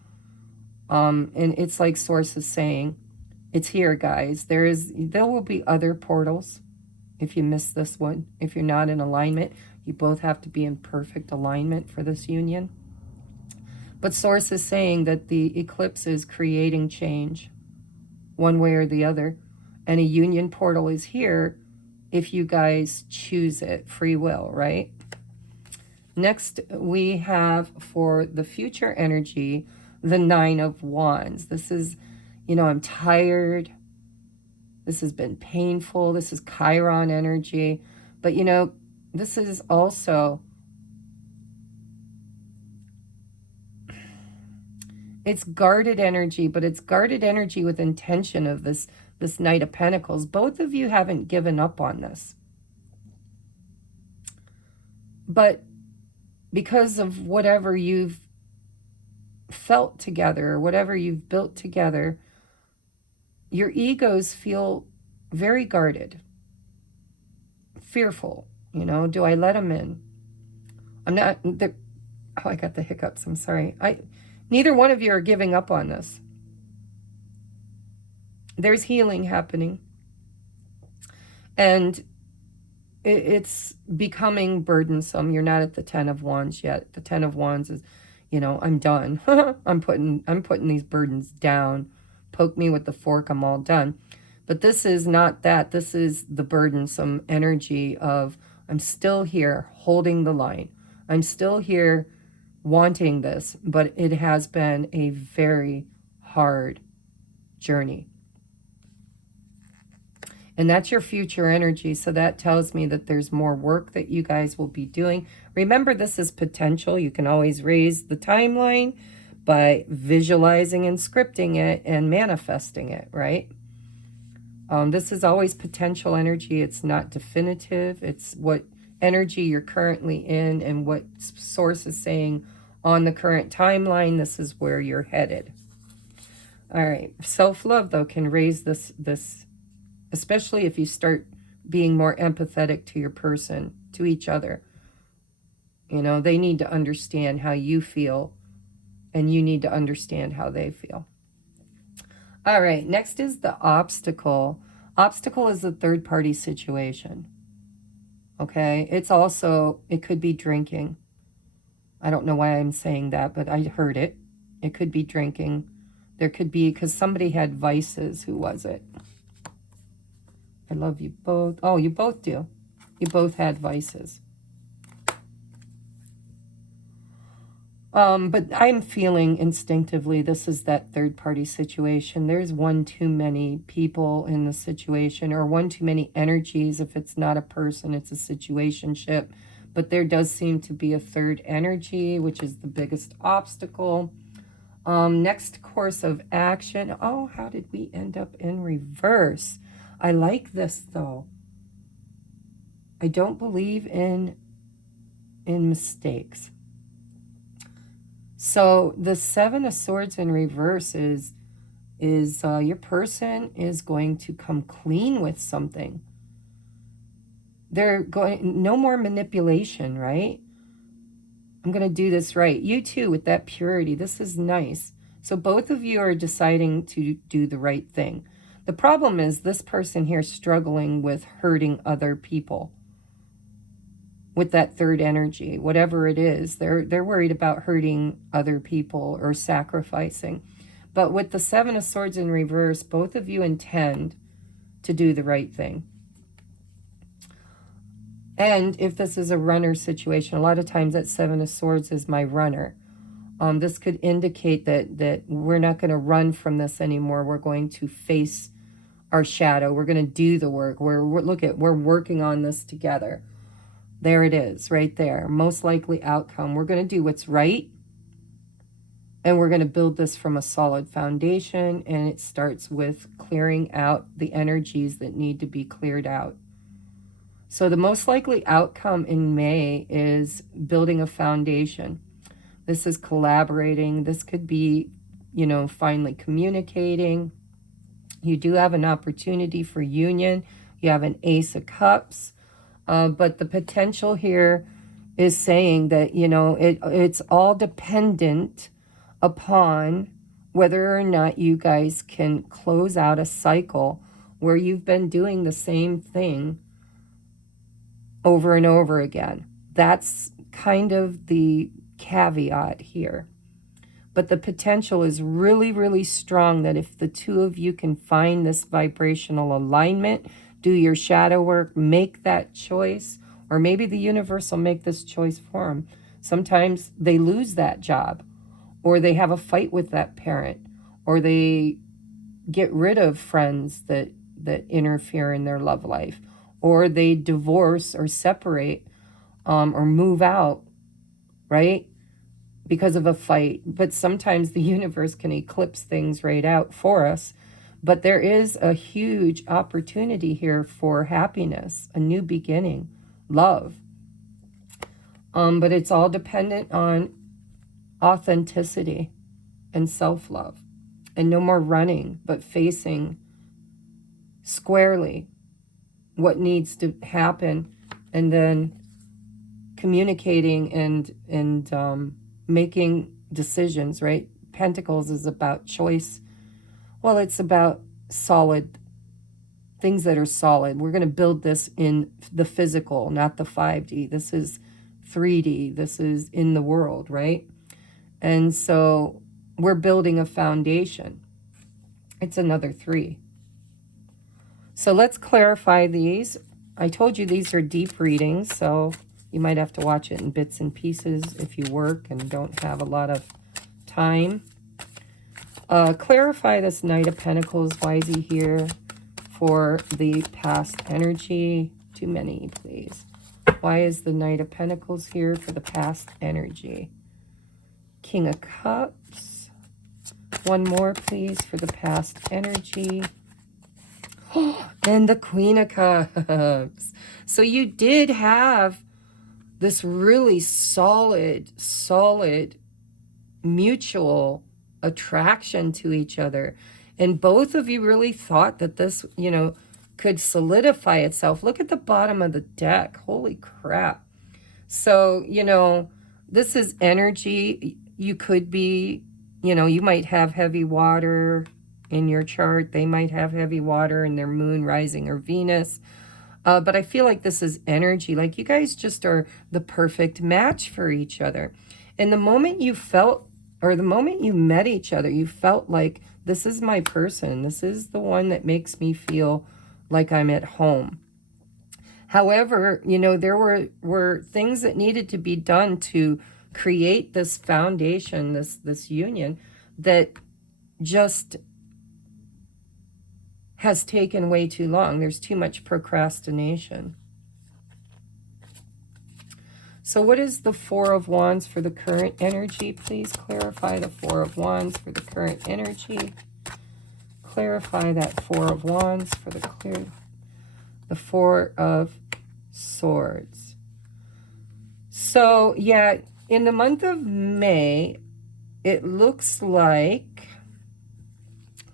And it's like Source is saying, it's here, guys. There will be other portals if you miss this one. If you're not in alignment, you both have to be in perfect alignment for this union. But Source is saying that the eclipse is creating change one way or the other. And a union portal is here if you guys choose it, free will, right? Next, we have for the future energy, the Nine of Wands. This is, you know, I'm tired. This has been painful. This is Chiron energy. But, you know, this is also, it's guarded energy, but it's guarded energy with intention of this Knight of Pentacles. Both of you haven't given up on this. But because of whatever you've felt together, or whatever you've built together, your egos feel very guarded, fearful. You know, do I let them in? I'm not, I got the hiccups, I'm sorry. Neither one of you are giving up on this. There's healing happening. And it's becoming burdensome. You're not at the 10 of Wands yet. The 10 of Wands is, you know, I'm done. I'm putting these burdens down. Poke me with the fork, I'm all done. But this is not that. This is the burdensome energy of, I'm still here holding the line. I'm still here wanting this, but it has been a very hard journey. And that's your future energy. So that tells me that there's more work that you guys will be doing. Remember, this is potential. You can always raise the timeline. by visualizing and scripting it and manifesting it, right? This is always potential energy. It's not definitive. It's what energy you're currently in and what source is saying on the current timeline. This is where you're headed. All right. Self-love, though, can raise this, especially if you start being more empathetic to your person, to each other. You know, they need to understand how you feel, and you need to understand how they feel. All right, next is the obstacle. Obstacle is a third-party situation. Okay, it's also, it could be drinking. I don't know why I'm saying that, but I heard it. It could be drinking. There could be, because somebody had vices. Who was it? I love you both. Oh, you both do. You both had vices. But I'm feeling instinctively this is that third-party situation. There's one too many people in the situation, or one too many energies. If it's not a person, it's a situationship. But there does seem to be a third energy, which is the biggest obstacle. Next course of action. Oh, how did we end up in reverse? I like this, though. I don't believe in mistakes. So the Seven of Swords in reverse is your person is going to come clean with something. They're going, no more manipulation, right? I'm going to do this right. You too, with that purity. This is nice. So both of you are deciding to do the right thing. The problem is this person here struggling with hurting other people. With that third energy, whatever it is, they're worried about hurting other people or sacrificing. But with the Seven of Swords in reverse, both of you intend to do the right thing. And if this is a runner situation, a lot of times that Seven of Swords is my runner. This could indicate that we're not going to run from this anymore. We're going to face our shadow. We're going to do the work. We're working on this together. There it is, right there. Most likely outcome. We're going to do what's right. And we're going to build this from a solid foundation. And it starts with clearing out the energies that need to be cleared out. So the most likely outcome in May is building a foundation. This is collaborating. This could be, you know, finally communicating. You do have an opportunity for union. You have an Ace of Cups. But the potential here is saying that, you know, it's all dependent upon whether or not you guys can close out a cycle where you've been doing the same thing over and over again. That's kind of the caveat here. But the potential is really, really strong that if the two of you can find this vibrational alignment, do your shadow work, make that choice, or maybe the universe will make this choice for them. Sometimes they lose that job, or they have a fight with that parent, or they get rid of friends that interfere in their love life, or they divorce or separate or move out, right? Because of a fight. But sometimes the universe can eclipse things right out for us. But there is a huge opportunity here for happiness, a new beginning, love. But it's all dependent on authenticity and self-love. And no more running, but facing squarely what needs to happen, and then communicating and making decisions, right? Pentacles is about choice. Well, it's about solid things that are solid. We're going to build this in the physical, not the 5D. This is 3D. This is in the world, right? And so we're building a foundation. It's another 3. So let's clarify these. I told you these are deep readings, so you might have to watch it in bits and pieces if you work and don't have a lot of time. Clarify this Knight of Pentacles. Why is he here for the past energy? Too many, please. Why is the Knight of Pentacles here for the past energy? King of Cups. One more, please, for the past energy. And the Queen of Cups. So you did have this really solid mutual attraction to each other. And both of you really thought that this, you know, could solidify itself. Look at the bottom of the deck. Holy crap. So, you know, this is energy. You could be, you know, you might have heavy water in your chart. They might have heavy water in their moon, rising, or Venus. But I feel like this is energy. Like you guys just are the perfect match for each other. And the moment you felt, or the moment you met each other, you felt like, this is my person. This is the one that makes me feel like I'm at home. However, you know, there were things that needed to be done to create this foundation, this union, that just has taken way too long. There's too much procrastination. So what is the Four of Wands for the current energy? Please clarify the Four of Wands for the current energy. Clarify that Four of Wands for the Four of Swords. So yeah, in the month of May, it looks like,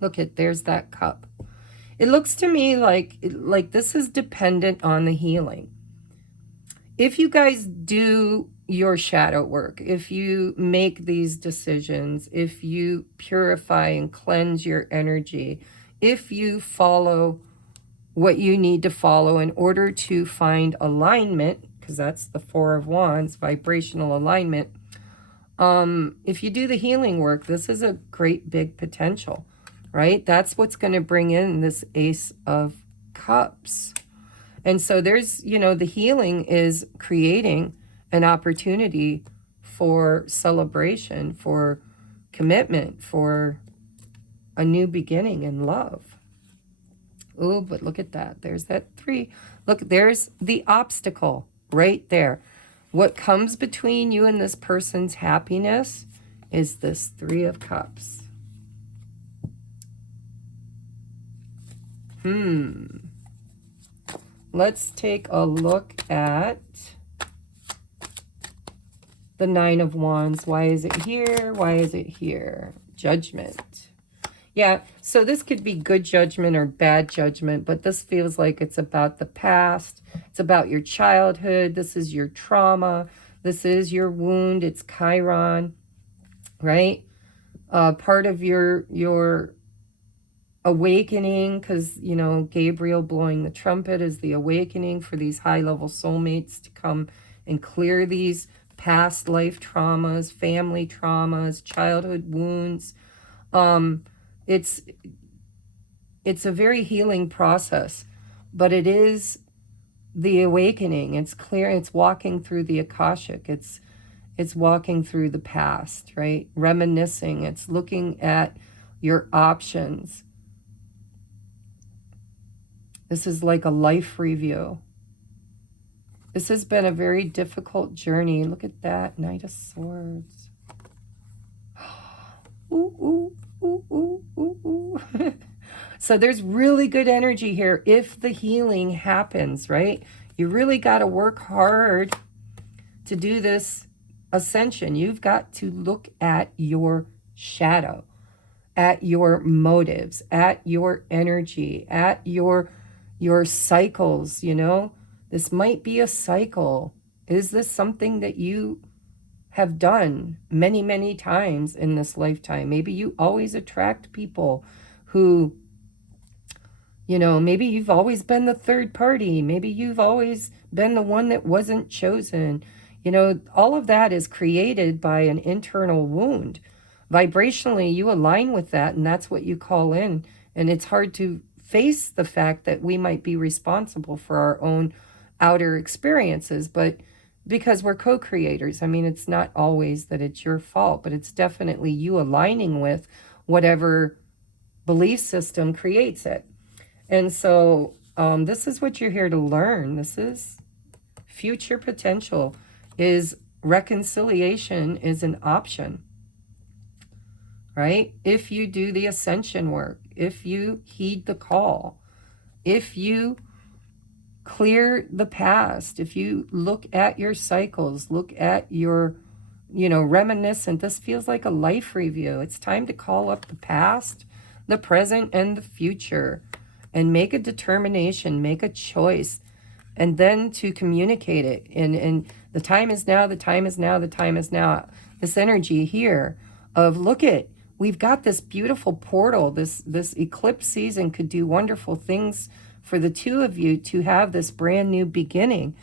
look at, there's that cup. It looks to me like this is dependent on the healing. If you guys do your shadow work, if you make these decisions, if you purify and cleanse your energy, if you follow what you need to follow in order to find alignment, because that's the Four of Wands, vibrational alignment. If you do the healing work, this is a great big potential, right? That's what's going to bring in this Ace of Cups. And so there's, you know, the healing is creating an opportunity for celebration, for commitment, for a new beginning in love. Oh, but look at that. There's that 3. Look, there's the obstacle right there. What comes between you and this person's happiness is this 3 of Cups. Let's take a look at the 9 of Wands. Why is it here? Why is it here? Judgment. Yeah, so this could be good judgment or bad judgment, but this feels like it's about the past. It's about your childhood. This is your trauma. This is your wound. It's Chiron, right? Part of your awakening, because, you know, Gabriel blowing the trumpet is the awakening for these high-level soulmates to come and clear these past life traumas, family traumas, childhood wounds. It's a very healing process, but it is the awakening. It's clear. It's walking through the Akashic. It's walking through the past, right? Reminiscing. It's looking at your options. This is like a life review. This has been a very difficult journey. Look at that, Knight of Swords. Ooh, ooh, ooh, ooh, ooh, ooh. So there's really good energy here if the healing happens, right? You really got to work hard to do this ascension. You've got to look at your shadow, at your motives, at your energy, at your cycles, you know? This might be a cycle. Is this something that you have done many, many times in this lifetime? Maybe you always attract people who, you know, maybe you've always been the third party. Maybe you've always been the one that wasn't chosen. You know, all of that is created by an internal wound. Vibrationally, you align with that, and that's what you call in. And it's hard to face the fact that we might be responsible for our own outer experiences, but because we're co-creators. I mean, it's not always that it's your fault, but it's definitely you aligning with whatever belief system creates it. And so this is what you're here to learn. This is future potential, is reconciliation is an option. right? If you do the ascension work, if you heed the call, if you clear the past, if you look at your cycles, look at your, reminiscent. This feels like a life review. It's time to call up the past, the present, and the future, and make a determination, make a choice, and then to communicate it. And the time is now, the time is now, the time is now. This energy here of, look at, we've got this beautiful portal. This eclipse season could do wonderful things for the two of you to have this brand new beginning.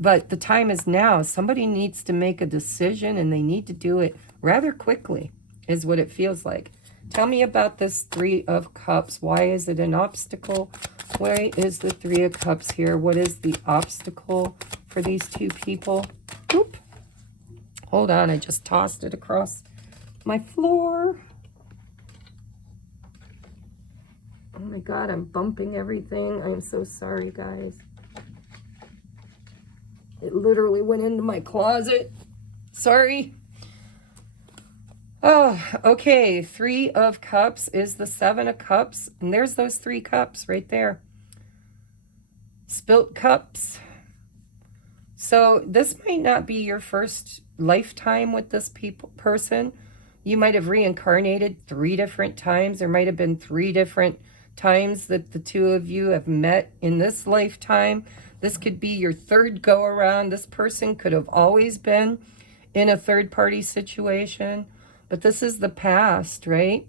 But the time is now. Somebody needs to make a decision, and they need to do it rather quickly, is what it feels like. Tell me about this Three of Cups. Why is it an obstacle? Why is the Three of Cups here? What is the obstacle for these two people? Oop. Hold on, I just tossed it across my floor. Oh my God, I'm bumping everything. I'm so sorry, guys. It literally went into my closet. Sorry. Oh, okay. Three of Cups is the Seven of Cups. And there's those 3 cups right there. Spilt cups. So this might not be your first lifetime with this person. You might have reincarnated 3 different times. There might have been 3 different times that the two of you have met in this lifetime. This could be your 3rd go around. This person could have always been in a third-party situation. But this is the past, right?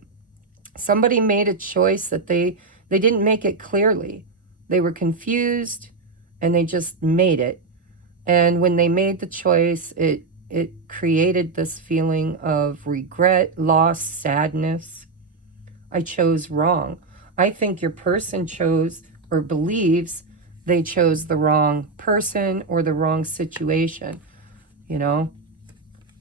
Somebody made a choice that they didn't make it clearly. They were confused, and they just made it. And when they made the choice, it created this feeling of regret, loss, sadness. I chose wrong. I think your person chose or believes they chose the wrong person or the wrong situation.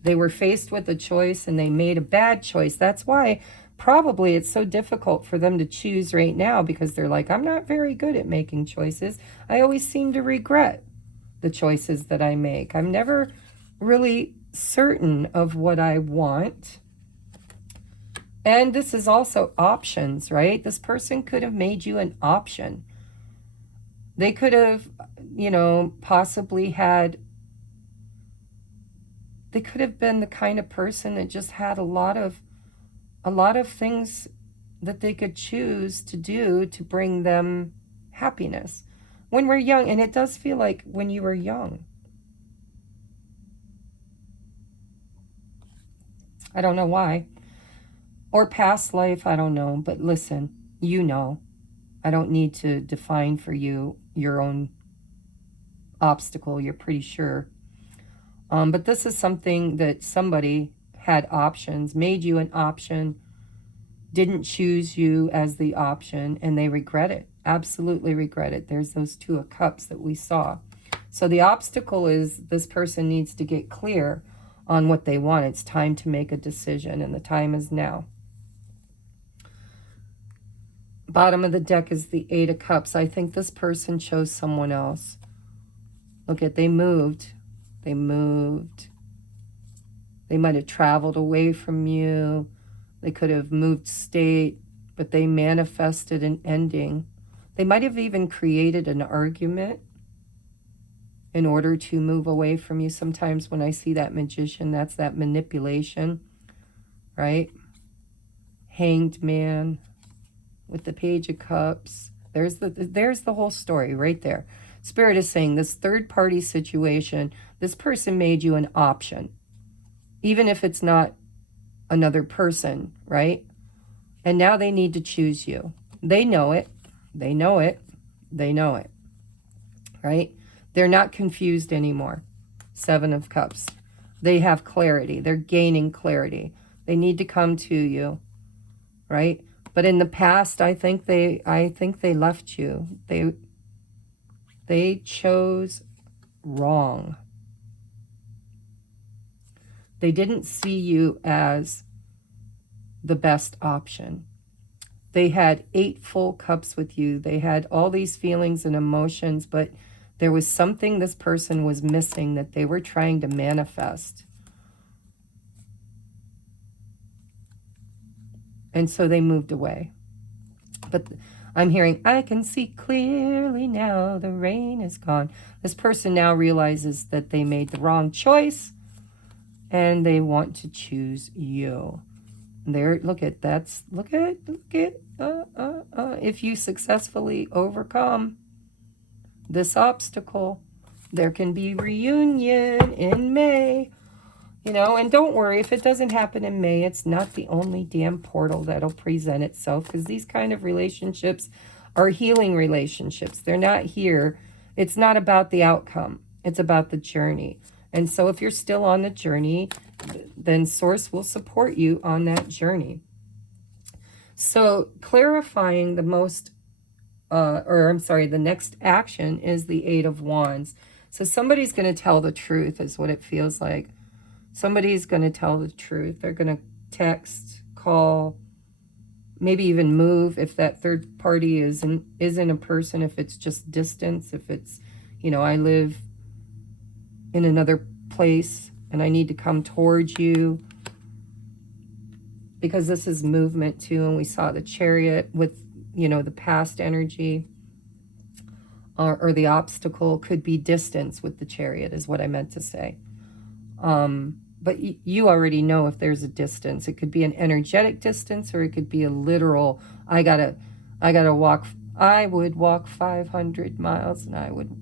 They were faced with a choice and they made a bad choice. That's why probably it's so difficult for them to choose right now, because they're like, I'm not very good at making choices. I always seem to regret the choices that I make. I'm never really certain of what I want. And this is also options, right? This person could have made you an option. They could have, possibly they could have been the kind of person that just had a lot of things that they could choose to do to bring them happiness. When we're young, and it does feel like when you were young. I don't know why. Or past life, I don't know. But listen, I don't need to define for you your own obstacle. You're pretty sure. But this is something that somebody had options, made you an option, didn't choose you as the option, and they regret it. Absolutely regret it. There's those 2 of Cups that we saw. So the obstacle is this person needs to get clear on what they want. It's time to make a decision, and the time is now. Bottom of the deck is the 8 of Cups. I think this person chose someone else. Look at, they moved. They moved. They might have traveled away from you. They could have moved state, but they manifested an ending. They might have even created an argument in order to move away from you. Sometimes when I see that Magician, that's that manipulation, right? Hanged Man with the Page of Cups. There's the whole story right there. Spirit is saying this third-party situation, this person made you an option, even if it's not another person, right? And now they need to choose you. They know it. They know it. They know it, right? They're not confused anymore. 7 of Cups. They have clarity. They're gaining clarity. They need to come to you, right? But in the past, I think they left you. They chose wrong. They didn't see you as the best option. They had 8 full cups with you. They had all these feelings and emotions, but there was something this person was missing that they were trying to manifest. And so they moved away. But I'm hearing, I can see clearly now, the rain is gone. This person now realizes that they made the wrong choice and they want to choose you. There, look at that's, look at, if you successfully overcome this obstacle, there can be reunion in May. You know, and don't worry, if it doesn't happen in May, it's not the only damn portal that'll present itself, because these kind of relationships are healing relationships. They're not here. It's not about the outcome. It's about the journey. And so if you're still on the journey, then Source will support you on that journey. So clarifying the most, the next action is the Eight of Wands. So somebody's going to tell the truth is what it feels like. Somebody's going to tell the truth. They're going to text, call, maybe even move if that third party isn't a person, if it's just distance, if it's, you know, I live in another place and I need to come towards you, because this is movement too. And we saw the Chariot with, you know, the past energy, or the obstacle could be distance with the Chariot is what I meant to say. But you already know if there's a distance. It could be an energetic distance, or it could be a literal, I gotta walk. I would walk 500 miles and I would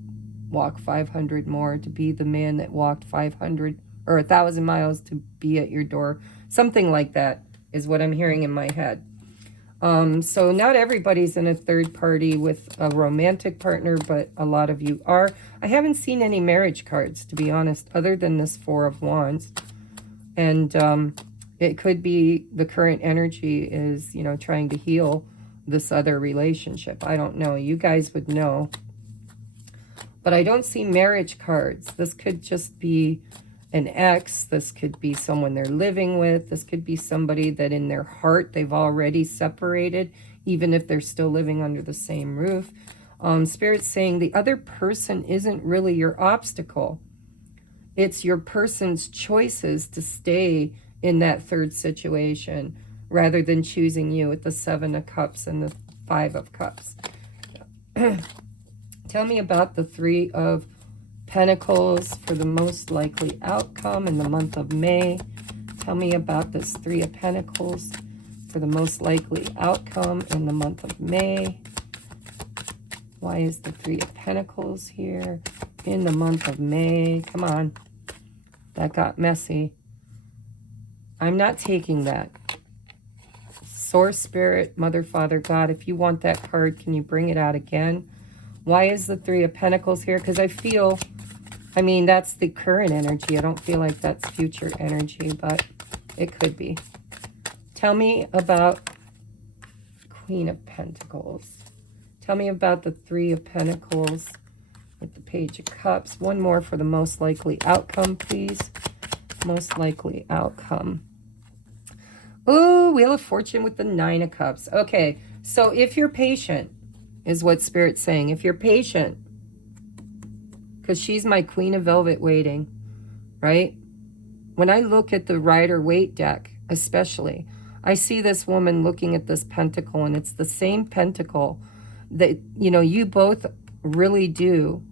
walk 500 more to be the man that walked 500 or 1,000 miles to be at your door. Something like that is what I'm hearing in my head. So not everybody's in a third party with a romantic partner, but a lot of you are. I haven't seen any marriage cards, to be honest, other than this Four of Wands. And it could be the current energy is, you know, trying to heal this other relationship. I don't know. You guys would know. But I don't see marriage cards. This could just be an ex. This could be someone they're living with. This could be somebody that in their heart they've already separated, even if they're still living under the same roof. Spirit's saying the other person isn't really your obstacle. It's your person's choices to stay in that third situation rather than choosing you with the Seven of Cups and the Five of Cups. Tell me about the Three of Pentacles for the most likely outcome in the month of May. Tell me about this Three of Pentacles for the most likely outcome in the month of May. Why is the Three of Pentacles here in the month of May? Come on. That got messy. I'm not taking that. Source, Spirit, Mother, Father, God, if you want that card, can you bring it out again? Why is the Three of Pentacles here? Because I feel, I mean, that's the current energy. I don't feel like that's future energy, but it could be. Tell me about Queen of Pentacles. Tell me about the Three of Pentacles with the Page of Cups. One more for the most likely outcome, please. Most likely outcome. Ooh, Wheel of Fortune with the Nine of Cups. Okay, so if you're patient, is what Spirit's saying. If you're patient, because she's my Queen of Velvet waiting, right? When I look at the Rider-Waite deck, especially, I see this woman looking at this pentacle, and it's the same pentacle that, you know, you both really do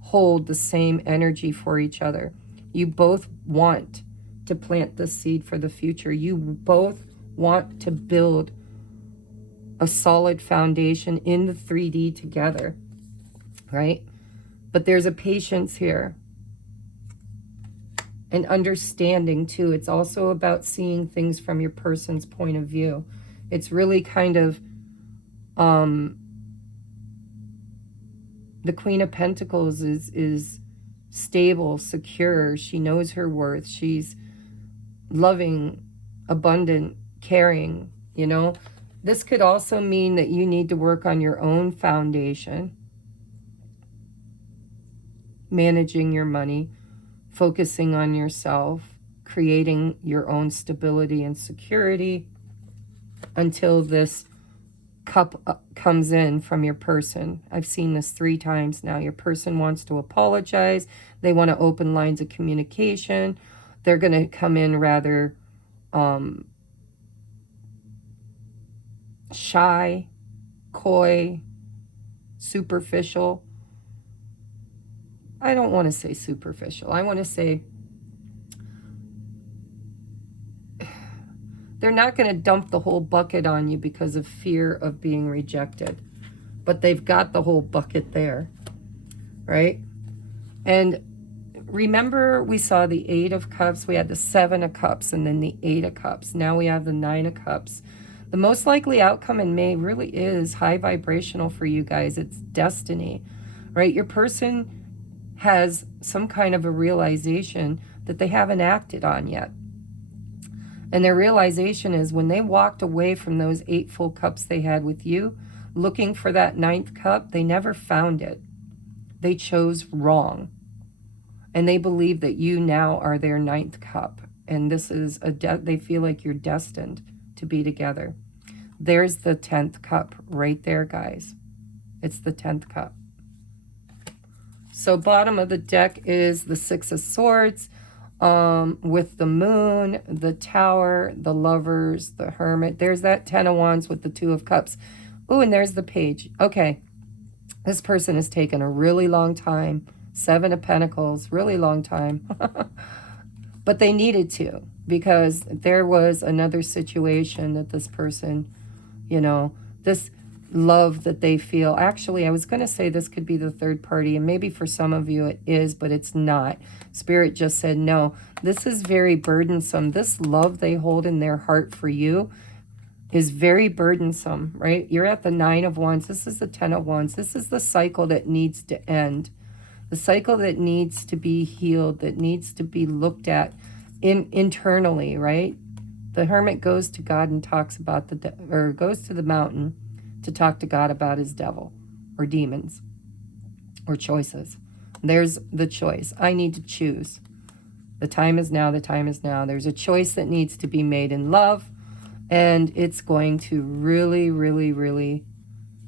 hold the same energy for each other. You both want to plant the seed for the future. You both want to build a solid foundation in the 3D together, right? But there's a patience here. And understanding too. It's also about seeing things from your person's point of view. It's really kind of the Queen of Pentacles is stable, secure. She knows her worth. She's loving, abundant, caring, you know. This could also mean that you need to work on your own foundation, managing your money, focusing on yourself, creating your own stability and security until this cup comes in from your person. I've seen this 3 times now. Your person wants to apologize. They want to open lines of communication. They're going to come in rather shy, coy, superficial. I don't want to say superficial. I want to say they're not going to dump the whole bucket on you because of fear of being rejected. But they've got the whole bucket there, right? And remember, we saw the 8 of Cups, we had the 7 of Cups, and then the 8 of Cups. Now we have the 9 of Cups. The most likely outcome in May really is high vibrational for you guys. It's destiny, right? Your person has some kind of a realization that they haven't acted on yet. And their realization is when they walked away from those 8 full cups they had with you, looking for that 9th cup, they never found it. They chose wrong. And they believe that you now are their 9th cup. And this is they feel like you're destined to be together. There's the 10th cup right there, guys. It's the 10th cup. So bottom of the deck is the 6 of Swords with the Moon, the Tower, the Lovers, the Hermit. There's that 10 of Wands with the 2 of Cups. Oh, and there's the Page. Okay, this person has taken a really long time. 7 of Pentacles, really long time. But they needed to, because there was another situation that this person, you know, this love that they feel. Actually, I was going to say this could be the third party, and maybe for some of you it is, but it's not. Spirit just said, no, this is very burdensome. This love they hold in their heart for you is very burdensome, right? You're at the 9 of Wands. This is the 10 of Wands. This is the cycle that needs to end. The cycle that needs to be healed, that needs to be looked at internally, right? The Hermit goes to God and talks about goes to the mountain to talk to God about his devil or demons or choices. There's the choice. I need to choose. The time is now. The time is now. There's a choice that needs to be made in love, and it's going to really, really, really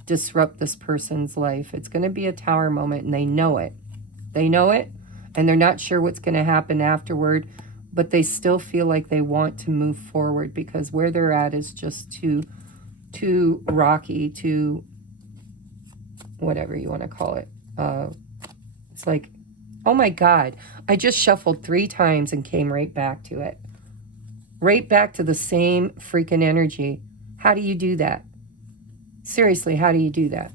disrupt this person's life. It's going to be a tower moment, and they know it. They know it, and they're not sure what's going to happen afterward, but they still feel like they want to move forward because where they're at is just too rocky, too whatever you want to call it. It's like, oh my God, I just shuffled 3 times and came right back to it. Right back to the same freaking energy. How do you do that? Seriously, how do you do that?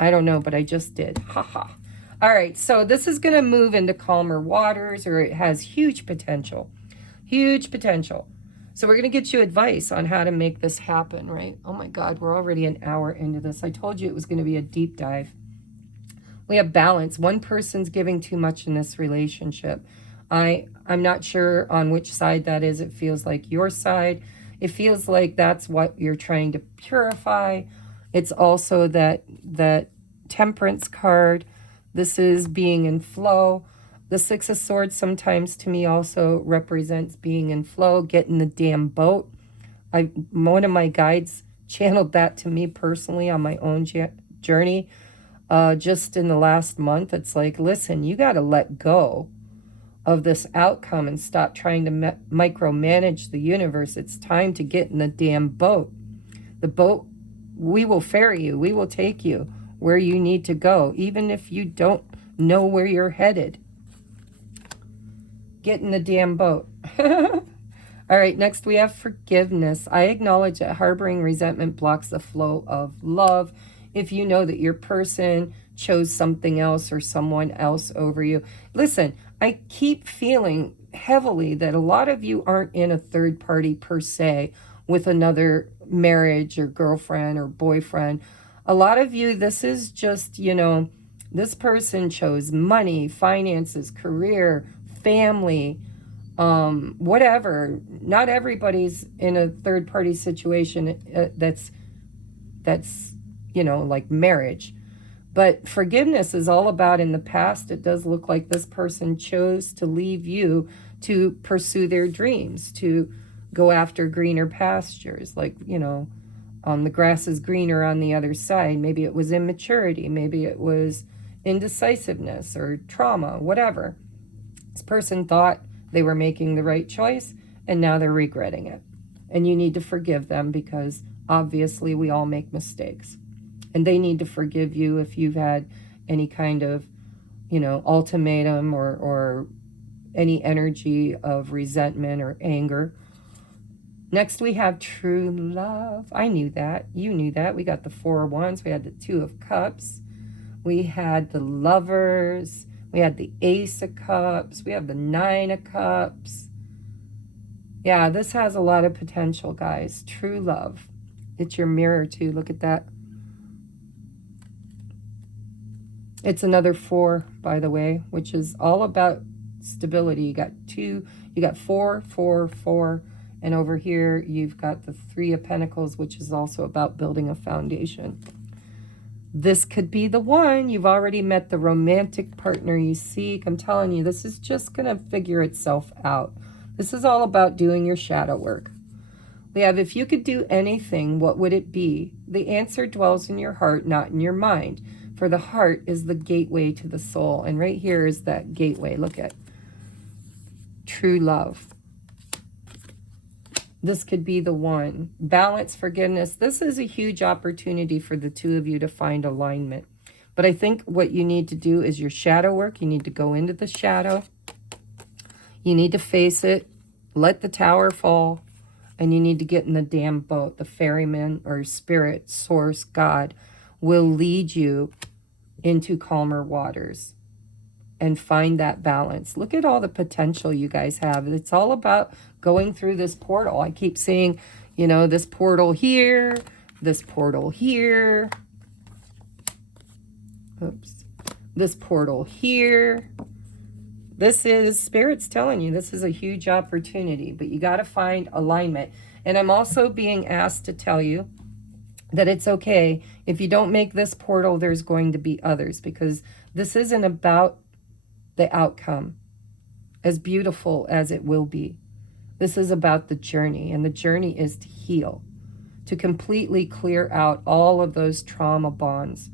I don't know, but I just did. Ha ha. All right, so this is going to move into calmer waters, or it has huge potential. Huge potential. So we're going to get you advice on how to make this happen, right? Oh my God, we're already an hour into this. I told you it was going to be a deep dive. We have balance. One person's giving too much in this relationship. I'm not sure on which side that is. It feels like your side. It feels like that's what you're trying to purify. It's also that Temperance card. This is being in flow. The 6 of Swords sometimes to me also represents being in flow, getting the damn boat. One of my guides channeled that to me personally on my own journey. Just in the last month, it's like, listen, you got to let go of this outcome and stop trying to micromanage the universe. It's time to get in the damn boat. The boat, we will ferry you. We will take you where you need to go, even if you don't know where you're headed. Get in the damn boat. All right, next we have forgiveness. I acknowledge that harboring resentment blocks the flow of love. If you know that your person chose something else or someone else over you. Listen, I keep feeling heavily that a lot of you aren't in a third party per se with another marriage or girlfriend or boyfriend. A lot of you, this is just, you know, this person chose money, finances, career, family, whatever. Not everybody's in a third party situation that's, you know, like marriage. But forgiveness is all about in the past. It does look like this person chose to leave you to pursue their dreams, to go after greener pastures, like, you know, the grass is greener on the other side. Maybe it was immaturity. Maybe it was indecisiveness or trauma, whatever. This person thought they were making the right choice, and now they're regretting it. And you need to forgive them because Obviously, we all make mistakes. And they need to forgive you if you've had any kind of, you know, ultimatum or any energy of resentment or anger. Next, we have true love. I knew that. You knew that. We got the Four of Wands. We had the Two of Cups. We had the Lovers. We had the Ace of Cups. We have the Nine of Cups. Yeah, this has a lot of potential, guys. True love. It's your mirror, too. Look at that. It's another 4, by the way, which is all about stability. You got 2, you got 4, 4, 4. And over here, you've got the 3 of Pentacles, which is also about building a foundation. This could be the one. You've already met the romantic partner you seek. I'm telling you, this is just going to figure itself out. This is all about doing your shadow work. We have, if you could do anything, what would it be? The answer dwells in your heart, not in your mind. For the heart is the gateway to the soul. And right here is that gateway. Look at true love. This could be the one. Balance, forgiveness. This is a huge opportunity for the two of you to find alignment. But I think what you need to do is your shadow work. You need to go into the shadow. You need to face it. Let the tower fall. And you need to get in the damn boat. The ferryman or spirit, source, God will lead you into calmer waters. And find that balance. Look at all the potential you guys have. It's all about going through this portal. I keep seeing, you know, this portal here, this portal here. Oops. This portal here. This is, Spirit's telling you, this is a huge opportunity, but you got to find alignment. And I'm also being asked to tell you that it's okay. If you don't make this portal, there's going to be others, because this isn't about the outcome, as beautiful as it will be. This is about the journey, and the journey is to heal, to completely clear out all of those trauma bonds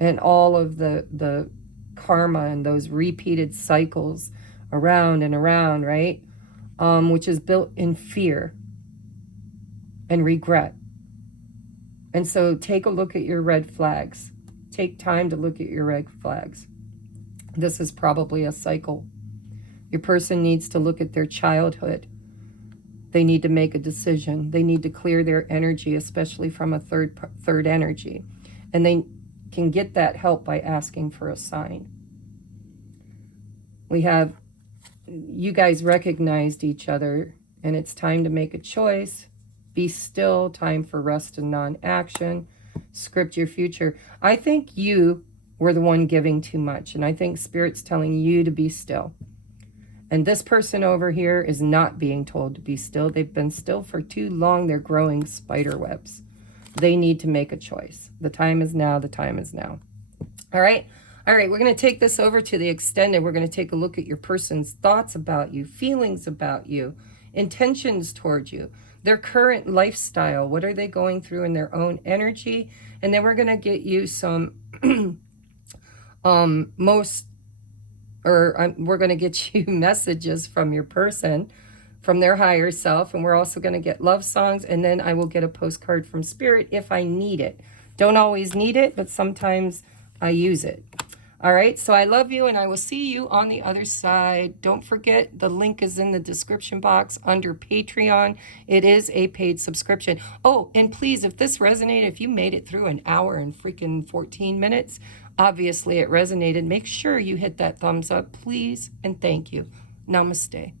and all of the karma and those repeated cycles around and around, right? Which is built in fear and regret. And so take a look at your red flags. Take time to look at your red flags. This is probably a cycle. Your person needs to look at their childhood. They need to make a decision. They need to clear their energy, especially from a third energy. And they can get that help by asking for a sign. We have, you guys recognized each other, and it's time to make a choice. Be still, time for rest and non-action. Script your future. I think you were the one giving too much, and I think Spirit's telling you to be still. And this person over here is not being told to be still. They've been still for too long. They're growing spider webs. They need to make a choice. The time is now. The time is now. All right. All right. We're going to take this over to the extended. We're going to take a look at your person's thoughts about you, feelings about you, intentions towards you, their current lifestyle. What are they going through in their own energy? And then we're going to get you some we're going to get you messages from your person, from their higher self, and we're also going to get love songs, and then I will get a postcard from Spirit if I need it. Don't always need it, but sometimes I use it. All right, so I love you, and I will see you on the other side. Don't forget, the link is in the description box under Patreon. It is a paid subscription. Oh, and please, if this resonated, if you made it through an hour and freaking 14 minutes, obviously it resonated. Make sure you hit that thumbs up, please, and thank you. Namaste.